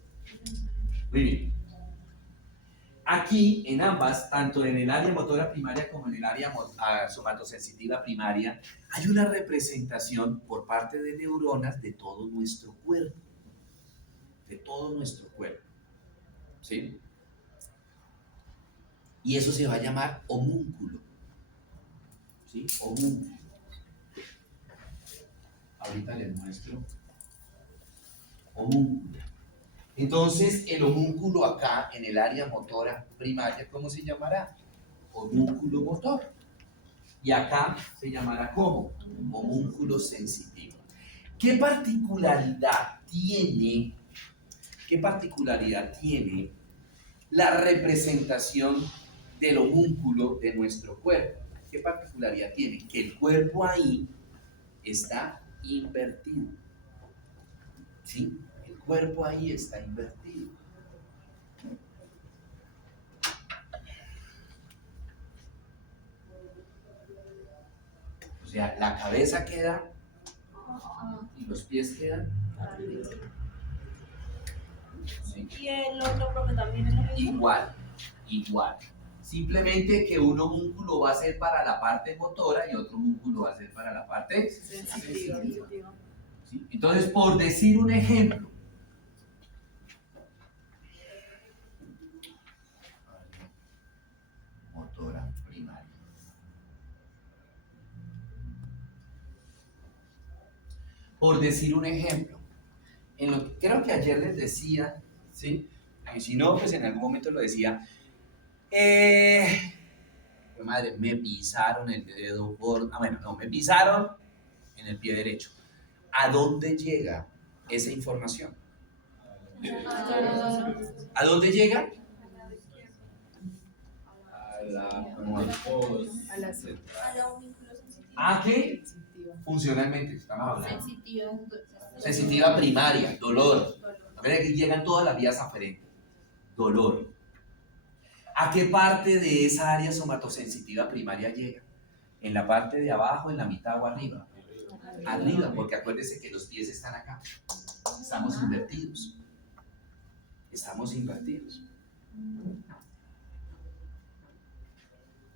Muy bien. Aquí, en ambas, tanto en el área motora primaria como en el área somatosensitiva primaria, hay una representación por parte de neuronas de todo nuestro cuerpo. De todo nuestro cuerpo. ¿Sí? Y eso se va a llamar homúnculo. ¿Sí? Homúnculo. Ahorita les muestro. Homúnculo. Entonces, el homúnculo acá, en el área motora primaria, ¿cómo se llamará? Homúnculo motor. Y acá se llamará ¿cómo? Homúnculo sensitivo. ¿Qué particularidad tiene la representación del homúnculo de nuestro cuerpo? ¿Qué particularidad tiene? Que el cuerpo ahí está invertido. ¿Sí? El cuerpo ahí está invertido. O sea, la cabeza queda y los pies quedan. ¿Sí? Y el otro, profe, también es lo mismo. Igual. Simplemente que un homúnculo va a ser para la parte motora y otro homúnculo va a ser para la parte sensitiva. ¿Sí? Entonces, por decir un ejemplo, motora primaria. Por decir un ejemplo, creo que ayer les decía, ¿sí? Y si no, pues en algún momento lo decía. Madre, me pisaron el dedo me pisaron en el pie derecho. ¿A dónde llega esa información? ¿A dónde llega? A la homúnculo sensitiva. ¿A qué? Funcionalmente, estamos hablando. Sensitiva. Sensitiva primaria, dolor. Aquí llegan todas las vías aferentes. Dolor. ¿A qué parte de esa área somatosensitiva primaria llega? ¿En la parte de abajo, en la mitad o arriba? Arriba, porque acuérdese que los pies están acá. Estamos invertidos.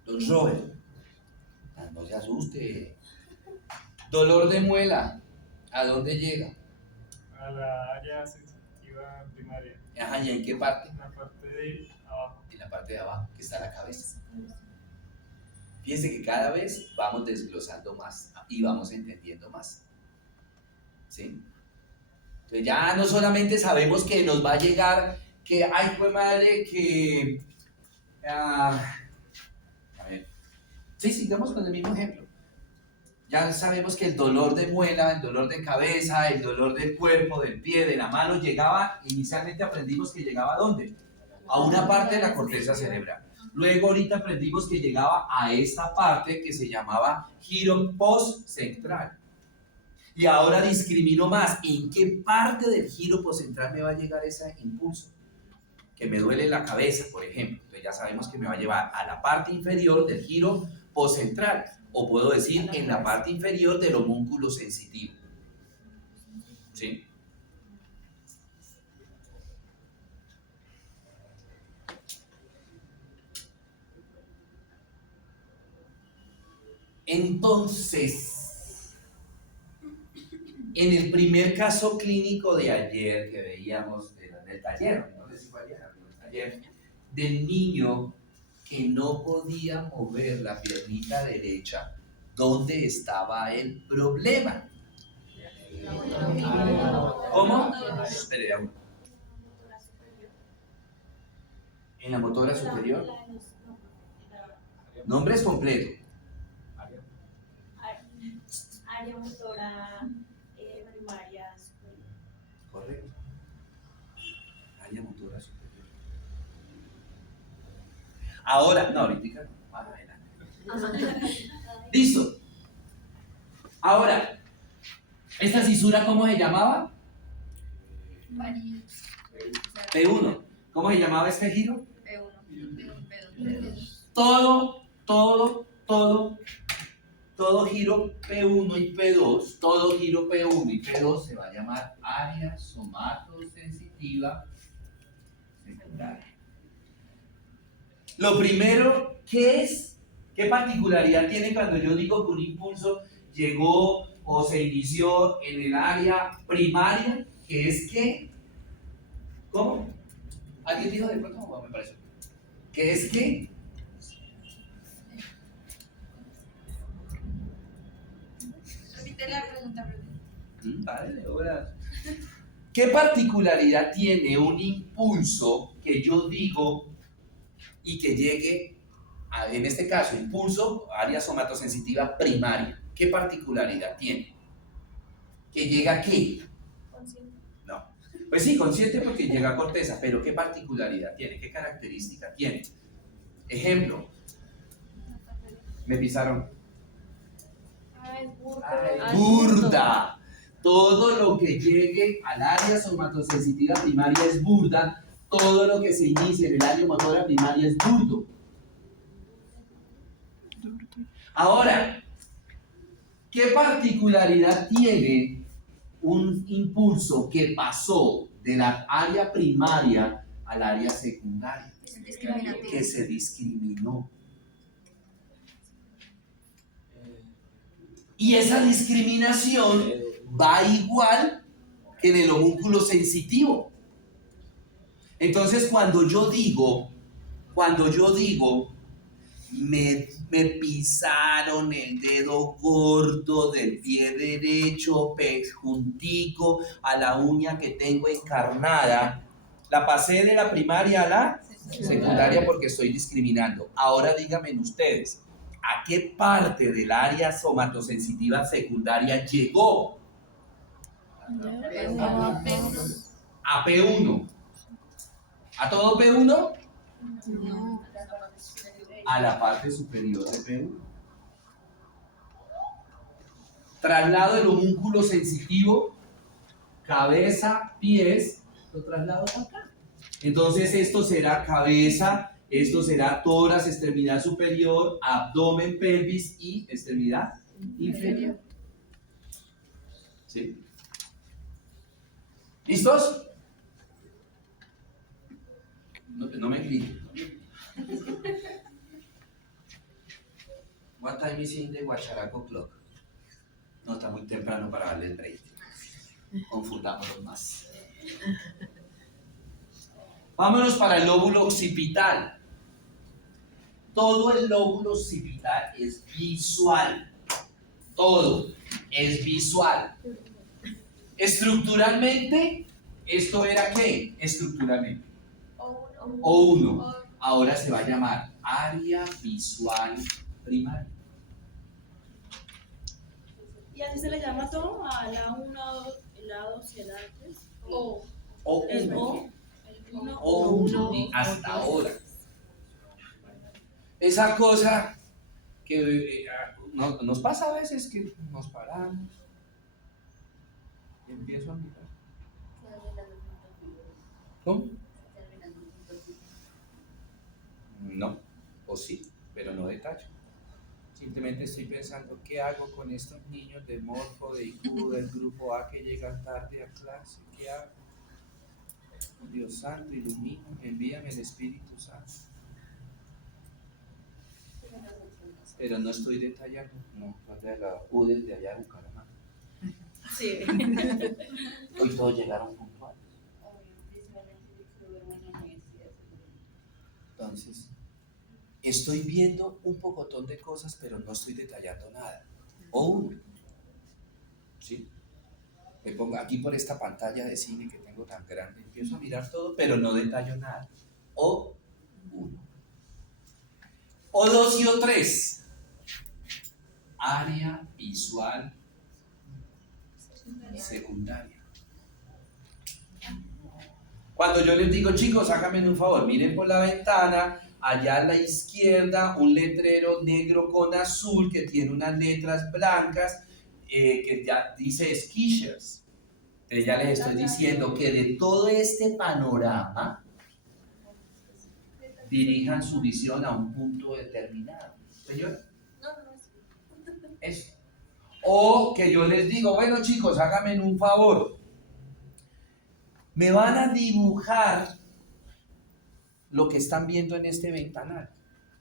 Don Robert, no se asuste. Dolor de muela, ¿a dónde llega? A la área sensitiva primaria. Ajá, ¿y en qué parte? En la parte de abajo. En la parte de abajo, que está la cabeza. Fíjense que cada vez vamos desglosando más y vamos entendiendo más. ¿Sí? Entonces ya no solamente sabemos que nos va a llegar, que, ay, fue madre, que... a ver. Sí, sigamos con el mismo ejemplo. Ya sabemos que el dolor de muela, el dolor de cabeza, el dolor del cuerpo, del pie, de la mano, llegaba, inicialmente aprendimos que llegaba ¿a dónde? A una parte de la corteza cerebral. Luego ahorita aprendimos que llegaba a esta parte que se llamaba giro postcentral. Y ahora discrimino más, ¿en qué parte del giro postcentral me va a llegar ese impulso? Que me duele la cabeza, por ejemplo. Entonces ya sabemos que me va a llevar a la parte inferior del giro postcentral. O puedo decir en la parte inferior del homúnculo sensitivo. ¿Sí? Entonces, en el primer caso clínico de ayer que veíamos del taller, no sé si fue ayer, del niño que no podía mover la piernita derecha, ¿dónde estaba el problema? ¿Cómo? Espere, aún. ¿En la motora superior? Nombres completos. Área motora primaria superior. Correcto. Área motora superior. Ahora, no, ahorita no. Más adelante. Listo. Ahora, ¿esta cisura cómo se llamaba? P1. ¿Cómo se llamaba este giro? Todo giro P1 y P2, todo giro P1 y P2 se va a llamar área somatosensitiva secundaria. Lo primero, ¿qué particularidad tiene cuando yo digo que un impulso llegó o se inició en el área primaria? Que es que, ¿cómo? ¿Alguien dijo de pronto? Bueno, me parece. ¿Qué es que? Repite la pregunta, Vale, ahora. ¿Qué particularidad tiene un impulso que yo digo y que llegue, en este caso, impulso, área somatosensitiva primaria? ¿Qué particularidad tiene? ¿Que llega a qué? Consciente. No. Pues sí, consciente porque llega a corteza, pero ¿qué particularidad tiene? ¿Qué característica tiene? Ejemplo. Me pisaron. Es burda. Es burda. Todo lo que llegue al área somatosensitiva primaria es burda. Todo lo que se inicie en el área motora primaria es burdo. Ahora, ¿qué particularidad tiene un impulso que pasó de la área primaria al área secundaria? Que se discriminó. Y esa discriminación va igual que en el homúnculo sensitivo. Entonces, cuando yo digo, me pisaron el dedo gordo del pie derecho, juntico a la uña que tengo encarnada, la pasé de la primaria a la secundaria porque estoy discriminando. Ahora díganme ustedes, ¿a qué parte del área somatosensitiva secundaria llegó? A P1. ¿A todo P1? No. A la parte superior de P1. Traslado del homúnculo sensitivo, cabeza, pies, lo traslado para acá. Entonces esto será cabeza, esto será tórax, extremidad superior, abdomen, pelvis y extremidad inferior. ¿Sí? ¿Listos? No me griten. What time is in the Guacharaco clock? No, está muy temprano para darle el break. Confundámonos más. Vámonos para el lóbulo occipital. Todo el lóbulo occipital es visual. Todo es visual. Estructuralmente, ¿esto era qué? Estructuralmente. O1. Ahora se va a llamar área visual primaria. ¿Y así se le llama todo? A la 1, el lado hacia el antes. O. El O1. O. El 1. O1 hasta ahora. Esa cosa que nos pasa a veces que nos paramos, empiezo a mirar. ¿Cómo? No, o sí, pero no detallo. Simplemente estoy pensando, ¿qué hago con estos niños de morfo, de IQ, del grupo A que llegan tarde a clase? ¿Qué hago? Dios santo, ilumina, envíame el Espíritu Santo. Pero no estoy detallando, no, de la U desde allá de Bucaramanga. Sí. Hoy todos llegaron puntuales. Entonces, estoy viendo un pocotón de cosas, pero no estoy detallando nada. O uno. ¿Sí? Me pongo aquí por esta pantalla de cine que tengo tan grande, empiezo a mirar todo, pero no detallo nada. O uno. O2 y O3. Área visual secundaria. Cuando yo les digo, chicos, háganme un favor, miren por la ventana, allá a la izquierda, un letrero negro con azul que tiene unas letras blancas que ya dice Skechers. Entonces ya les estoy diciendo que de todo este panorama dirijan su visión a un punto determinado. ¿Señor? Eso. O que yo les digo, bueno chicos, háganme un favor. Me van a dibujar lo que están viendo en este ventanal.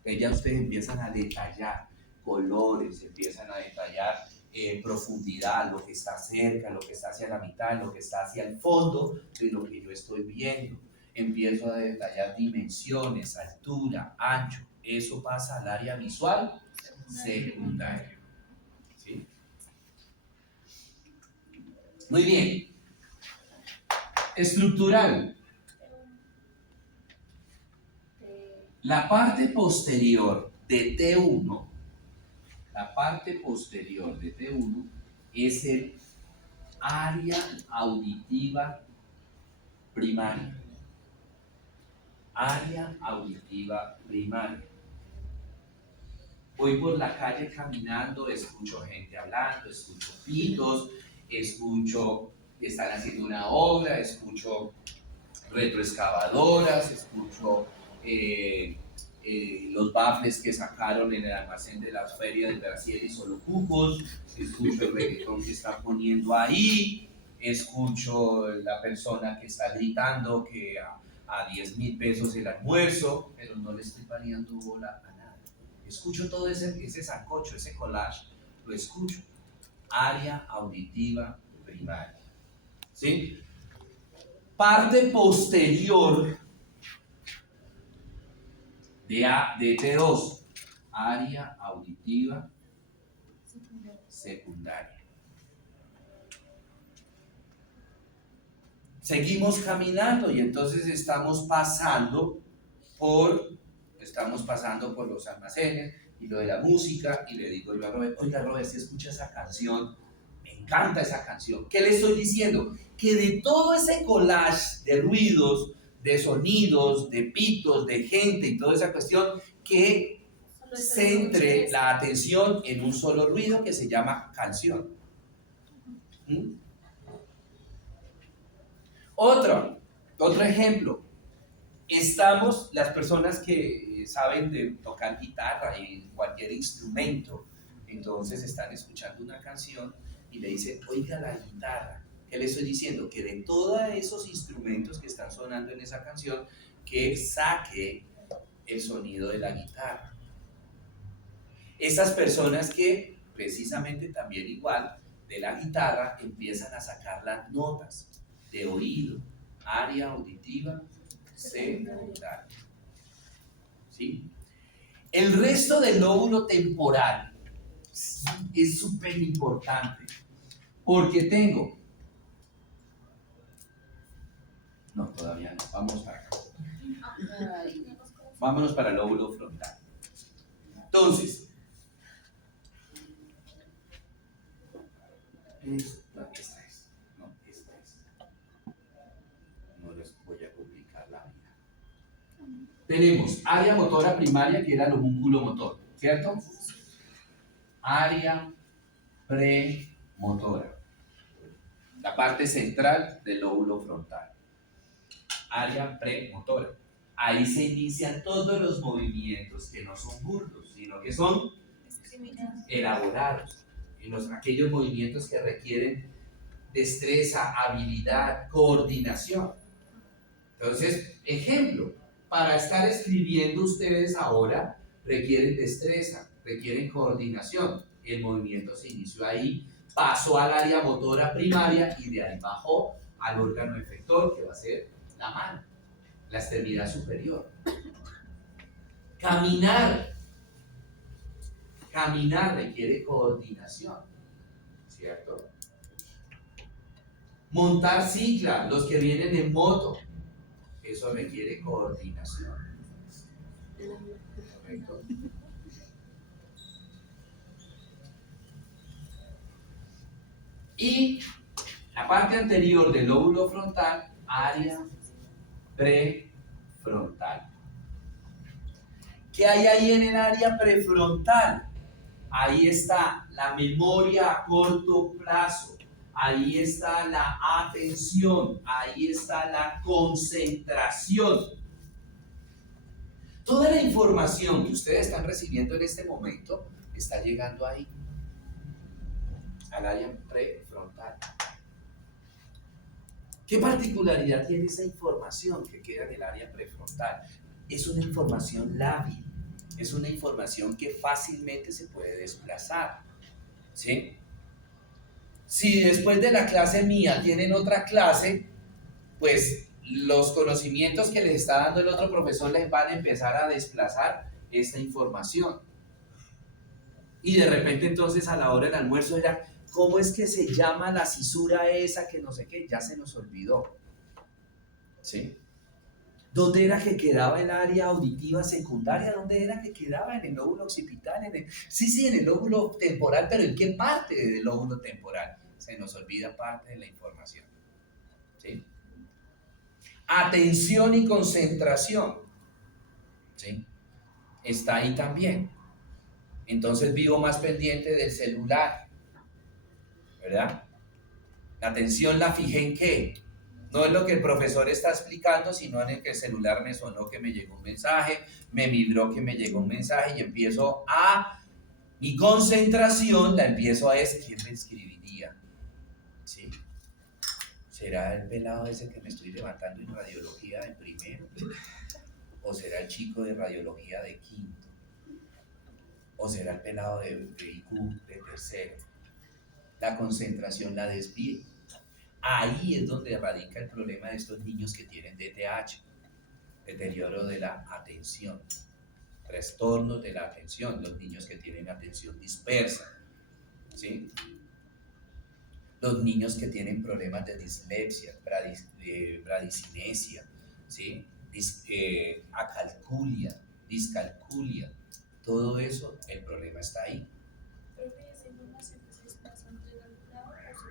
Ya ustedes empiezan a detallar colores, empiezan a detallar profundidad, lo que está cerca, lo que está hacia la mitad, lo que está hacia el fondo de lo que yo estoy viendo. Empiezo a detallar dimensiones, altura, ancho. Eso pasa al área visual secundaria. ¿Sí? Muy bien. Estructural. La parte posterior de T1, es el área auditiva primaria. Área auditiva primaria. Voy por la calle caminando, escucho gente hablando, escucho pitos, escucho que están haciendo una obra, escucho retroexcavadoras, escucho los bafles que sacaron en el almacén de las ferias de Brasil y solo cucos, escucho el reggaetón que están poniendo ahí, escucho la persona que está gritando que a 10,000 pesos el almuerzo, pero no le estoy pariendo bola a nada. Escucho todo ese sancocho, ese collage, lo escucho. Área auditiva primaria. ¿Sí? Parte posterior de T2, área auditiva secundaria. Seguimos caminando y entonces estamos pasando por los almacenes y lo de la música y le digo yo a Robert, oiga Robert, si escucha esa canción, me encanta esa canción. ¿Qué le estoy diciendo? Que de todo ese collage de ruidos, de sonidos, de pitos, de gente y toda esa cuestión, que centre la atención en un solo ruido que se llama canción. ¿Mm? Otro ejemplo. Las personas que saben de tocar guitarra y cualquier instrumento, entonces están escuchando una canción y le dicen, oiga la guitarra. ¿Qué le estoy diciendo? Que de todos esos instrumentos que están sonando en esa canción, que saque el sonido de la guitarra. Esas personas que precisamente también igual de la guitarra empiezan a sacar las notas de oído, área auditiva secundaria. ¿Sí? El resto del lóbulo temporal es súper importante porque tengo... No, todavía no. Vamos para acá. Vámonos para el lóbulo frontal. Entonces, esta es. No les voy a publicar la vida. Tenemos área motora primaria, que era el homúnculo motor, ¿cierto? Área premotora. La parte central del lóbulo frontal. Área premotora. Ahí se inician todos los movimientos que no son burdos, sino que son elaborados. Aquellos movimientos que requieren destreza, habilidad, coordinación. Entonces, ejemplo, para estar escribiendo ustedes ahora requieren destreza, requieren coordinación. El movimiento se inició ahí, pasó al área motora primaria y de ahí bajó al órgano efector, que va a ser la mano, la extremidad superior. Caminar requiere coordinación, ¿cierto? Montar cicla, los que vienen en moto, eso requiere coordinación. ¿Correcto? Y la parte anterior del lóbulo frontal, área prefrontal. ¿Qué hay ahí en el área prefrontal? Ahí está la memoria a corto plazo, ahí está la atención, ahí está la concentración. Toda la información que ustedes están recibiendo en este momento está llegando ahí, al área prefrontal. ¿Qué particularidad tiene esa información que queda en el área prefrontal? Es una información lábil, es una información que fácilmente se puede desplazar, ¿sí? Si después de la clase mía tienen otra clase, pues los conocimientos que les está dando el otro profesor les van a empezar a desplazar esta información. Y de repente entonces a la hora del almuerzo era, ¿cómo es que se llama la cisura esa que no sé qué? Ya se nos olvidó, ¿sí? ¿Dónde era que quedaba el área auditiva secundaria? ¿Dónde era que quedaba? ¿En el lóbulo occipital? Sí, en el lóbulo temporal, pero ¿en qué parte del lóbulo temporal? Se nos olvida parte de la información, ¿sí? Atención y concentración, ¿sí? Está ahí también. Entonces vivo más pendiente del celular, ¿verdad? La atención la fijé en qué. No es lo que el profesor está explicando, sino en el que el celular me sonó que me llegó un mensaje, me vibró que me llegó un mensaje y empiezo a, mi concentración la empiezo a ¿quién me escribiría? ¿Sí? ¿Será el pelado ese que me estoy levantando en radiología de primero? ¿O será el chico de radiología de quinto? ¿O será el pelado de IQ de tercero? La concentración la desvío. Ahí es donde radica el problema de estos niños que tienen DTH, deterioro de la atención, trastornos de la atención, los niños que tienen atención dispersa, ¿sí? Los niños que tienen problemas de dislexia, bradicinesia, ¿sí? Acalculia, discalculia, todo eso, el problema está ahí. ¿Esa información que se desplaza entre el alumnado o su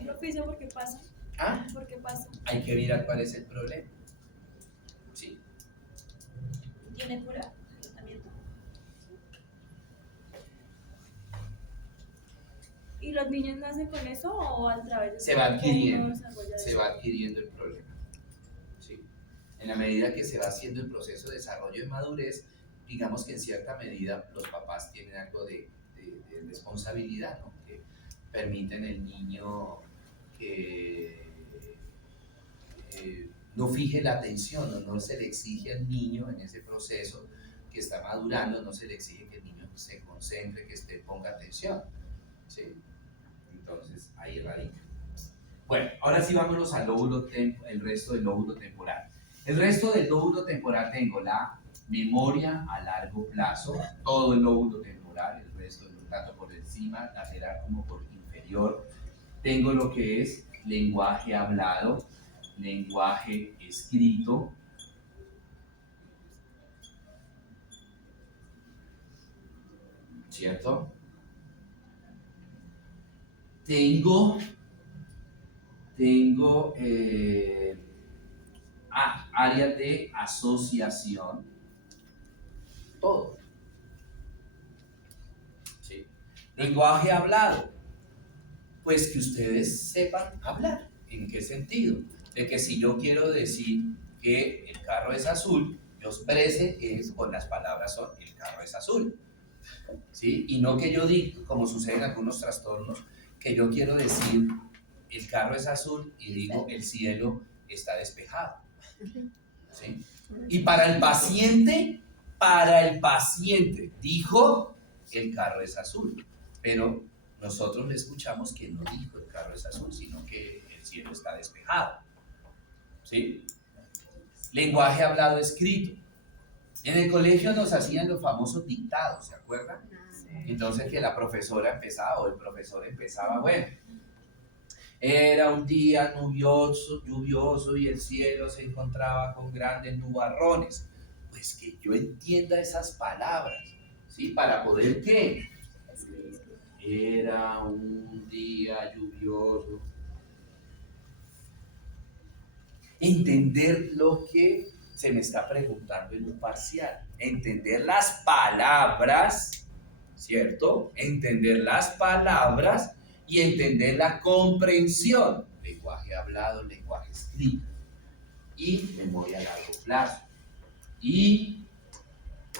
¿Y lo pisa por qué pasa? ¿Ah? ¿Por qué pasa? Hay que mirar cuál es el problema. ¿Sí? ¿Tiene cura? ¿Tratamiento? ¿Y los niños nacen con eso o a través de Se va adquiriendo, cómo desarrolla se eso? va adquiriendo el problema. ¿Sí? En la medida que se va haciendo el proceso de desarrollo de madurez, digamos que en cierta medida los papás tienen algo de responsabilidad, ¿no? Que permiten el niño que no fije la atención, no se le exige al niño en ese proceso que está madurando, no se le exige que el niño se concentre, que ponga atención, ¿sí? Entonces ahí radica. Bueno, ahora sí vámonos al lóbulo el resto del lóbulo temporal. El resto del lóbulo temporal tengo la memoria a largo plazo, todo el lóbulo temporal, el resto tanto por encima, lateral como por inferior. Tengo lo que es lenguaje hablado, lenguaje escrito, ¿cierto? Tengo áreas de asociación, todo. ¿Sí? Lenguaje hablado, pues que ustedes sepan hablar. ¿En qué sentido? De que si yo quiero decir que el carro es azul, yo exprese que con las palabras son el carro es azul, ¿sí? Y no que yo diga, como sucede en algunos trastornos, que yo quiero decir el carro es azul y digo el cielo está despejado, ¿sí? Y para el paciente dijo el carro es azul, pero nosotros le escuchamos que no dijo el carro es azul, sino que el cielo está despejado, ¿sí? Lenguaje hablado escrito. En el colegio nos hacían los famosos dictados, ¿se acuerdan? Entonces que la profesora empezaba o el profesor empezaba, bueno, era un día lluvioso y el cielo se encontraba con grandes nubarrones. Pues que yo entienda esas palabras, ¿Sí? ¿Para poder qué? Era un día lluvioso. Entender lo que se me está preguntando en un parcial. Entender las palabras, ¿cierto? Entender las palabras y entender la comprensión. Lenguaje hablado, lenguaje escrito. Y memoria a largo plazo. Y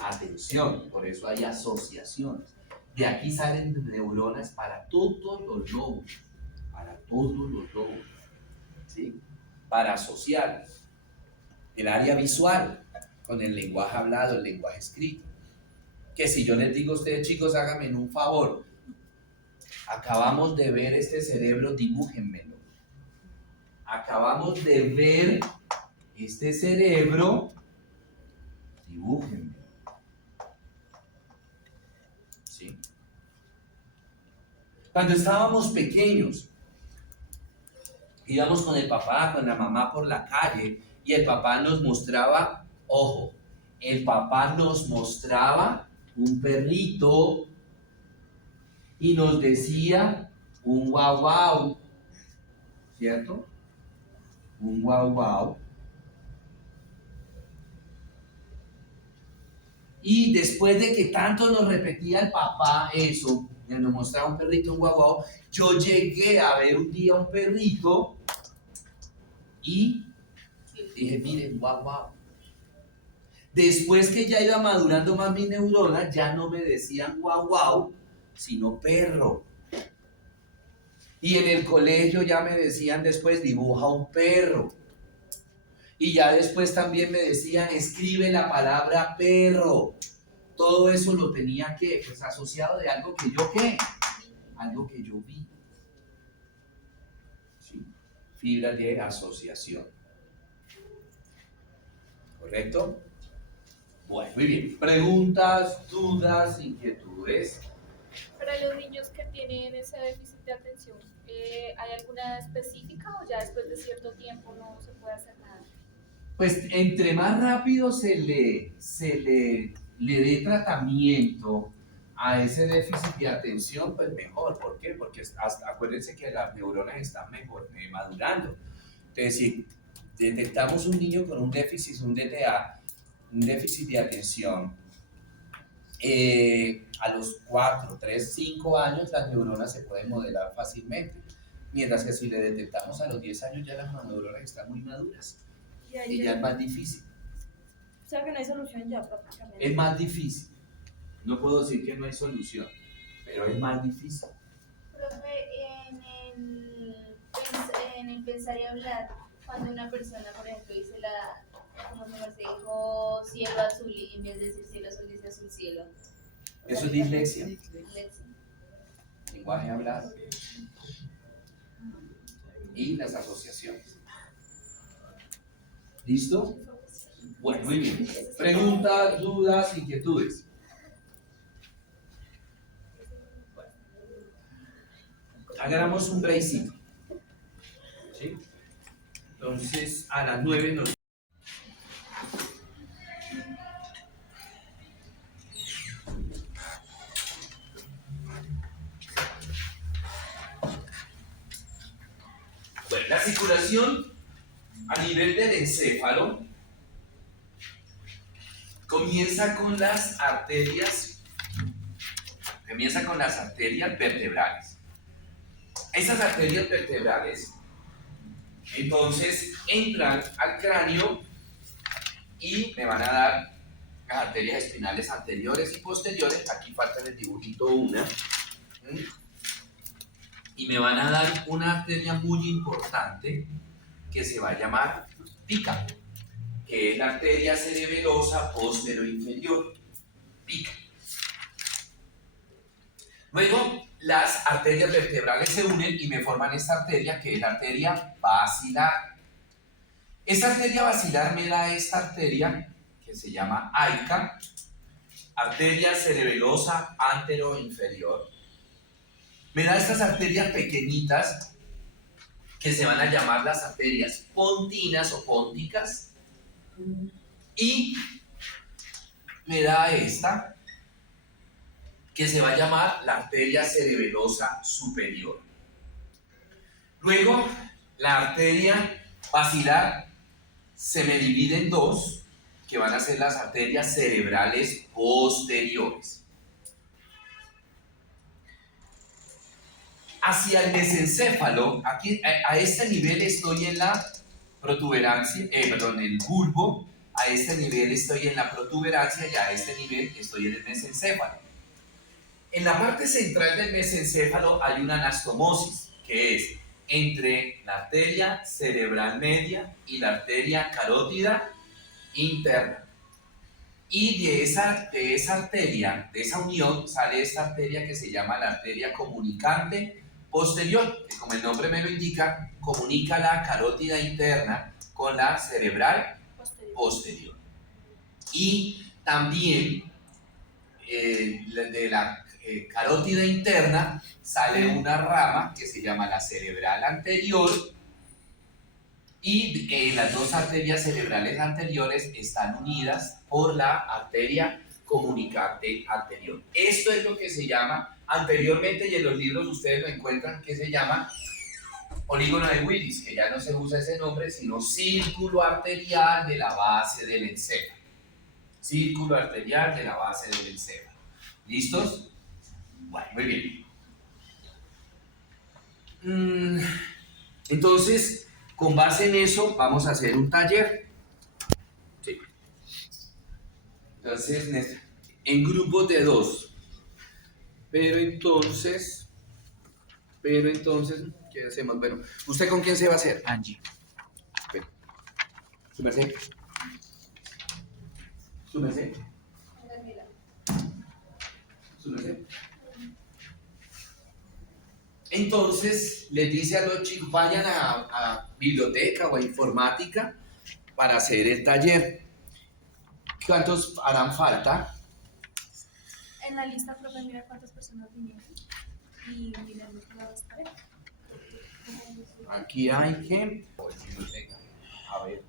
atención, por eso hay asociaciones. De aquí salen neuronas para todos los lobos. Para todos los lobos. ¿Sí? Para asociar el área visual con el lenguaje hablado, el lenguaje escrito. Que si yo les digo a ustedes, chicos, háganme un favor, acabamos de ver este cerebro, dibújenmelo. Acabamos de ver este cerebro, dibújenmelo. ¿Sí? Cuando estábamos pequeños, íbamos con el papá, con la mamá por la calle y el papá nos mostraba, ojo, el papá nos mostraba un perrito y nos decía un guau guau, ¿cierto? Un guau guau. Y después de que tanto nos repetía el papá eso, nos mostraba un perrito, un guau guau, yo llegué a ver un día un perrito y dije, miren, guau guau. Después que ya iba madurando más mi neurona, ya no me decían guau guau, sino perro. Y en el colegio ya me decían después, dibuja un perro. Y ya después también me decían, escribe la palabra perro. Todo eso lo tenía que, pues asociado de algo que yo qué, algo que yo vi. ¿Sí? Fibras de asociación. ¿Correcto? Bueno, muy bien. Preguntas, dudas, inquietudes. Para los niños que tienen ese déficit de atención, ¿hay alguna edad específica o ya después de cierto tiempo no se puede hacer nada? Pues entre más rápido se le dé tratamiento a ese déficit de atención, pues mejor. ¿Por qué? Porque acuérdense que las neuronas están mejor, madurando. Entonces, si detectamos un niño con un déficit, un DTA, un déficit de atención, a los 4, 3, 5 años las neuronas se pueden modelar fácilmente. Mientras que si le detectamos a los 10 años ya las neuronas están muy maduras. Y ya es más difícil. O sea que no hay solución ya prácticamente. Es más difícil. No puedo decir que no hay solución, pero es más difícil. Profe, en el pensar y hablar, cuando una persona, por ejemplo, dice como se dijo, cielo azul, y en vez de decir cielo azul, dice azul cielo. Eso es dislexia. Dislexia. Lenguaje hablado. Y las asociaciones. ¿Listo? Bueno, muy bien. Preguntas, dudas, inquietudes. Hagamos un breakcito. ¿Sí? Entonces, a las 9 nos... Bueno, la circulación a nivel del encéfalo comienza con las arterias vertebrales. Esas arterias vertebrales entonces entran al cráneo y me van a dar las arterias espinales anteriores y posteriores. Aquí falta en el dibujito una. Y me van a dar una arteria muy importante que se va a llamar pica, que es la arteria cerebelosa posterior-inferior. Pica. Luego, las arterias vertebrales se unen y me forman esta arteria, que es la arteria basilar. Esta arteria basilar me da esta arteria, que se llama AICA, arteria cerebelosa antero-inferior. Me da estas arterias pequeñitas, que se van a llamar las arterias pontinas o pónticas, y me da esta, que se va a llamar la arteria cerebelosa superior. Luego, la arteria basilar se me divide en dos, que van a ser las arterias cerebrales posteriores. Hacia el mesencéfalo, aquí a este nivel estoy en la protuberancia, el bulbo, a este nivel estoy en la protuberancia y a este nivel estoy en el mesencéfalo. En la parte central del mesencéfalo hay una anastomosis, que es entre la arteria cerebral media y la arteria carótida interna. Y de esa arteria, de esa unión, sale esta arteria que se llama la arteria comunicante posterior, que como el nombre me lo indica, comunica la carótida interna con la cerebral posterior. Y también de la carótida interna sale una rama que se llama la cerebral anterior, y las dos arterias cerebrales anteriores están unidas por la arteria comunicante anterior. Esto es lo que se llama anteriormente, y en los libros ustedes lo encuentran, que se llama polígono de Willis, que ya no se usa ese nombre, sino círculo arterial de la base del encéfalo. Círculo arterial de la base del encéfalo. ¿Listos? Bueno, muy bien. Entonces, con base en eso, vamos a hacer un taller. Sí. Entonces, en grupos de 2. Pero entonces, ¿qué hacemos? Bueno, ¿usted con quién se va a hacer? Angie. Bueno. ¿Su merced? ¿Su merced? ¿Su merced? Entonces, les dice a los chicos, vayan a biblioteca o a informática para hacer el taller. ¿Cuántos harán falta? En la lista, profe, mira cuántas personas vinieron y miremos las tareas. Aquí hay que... A ver.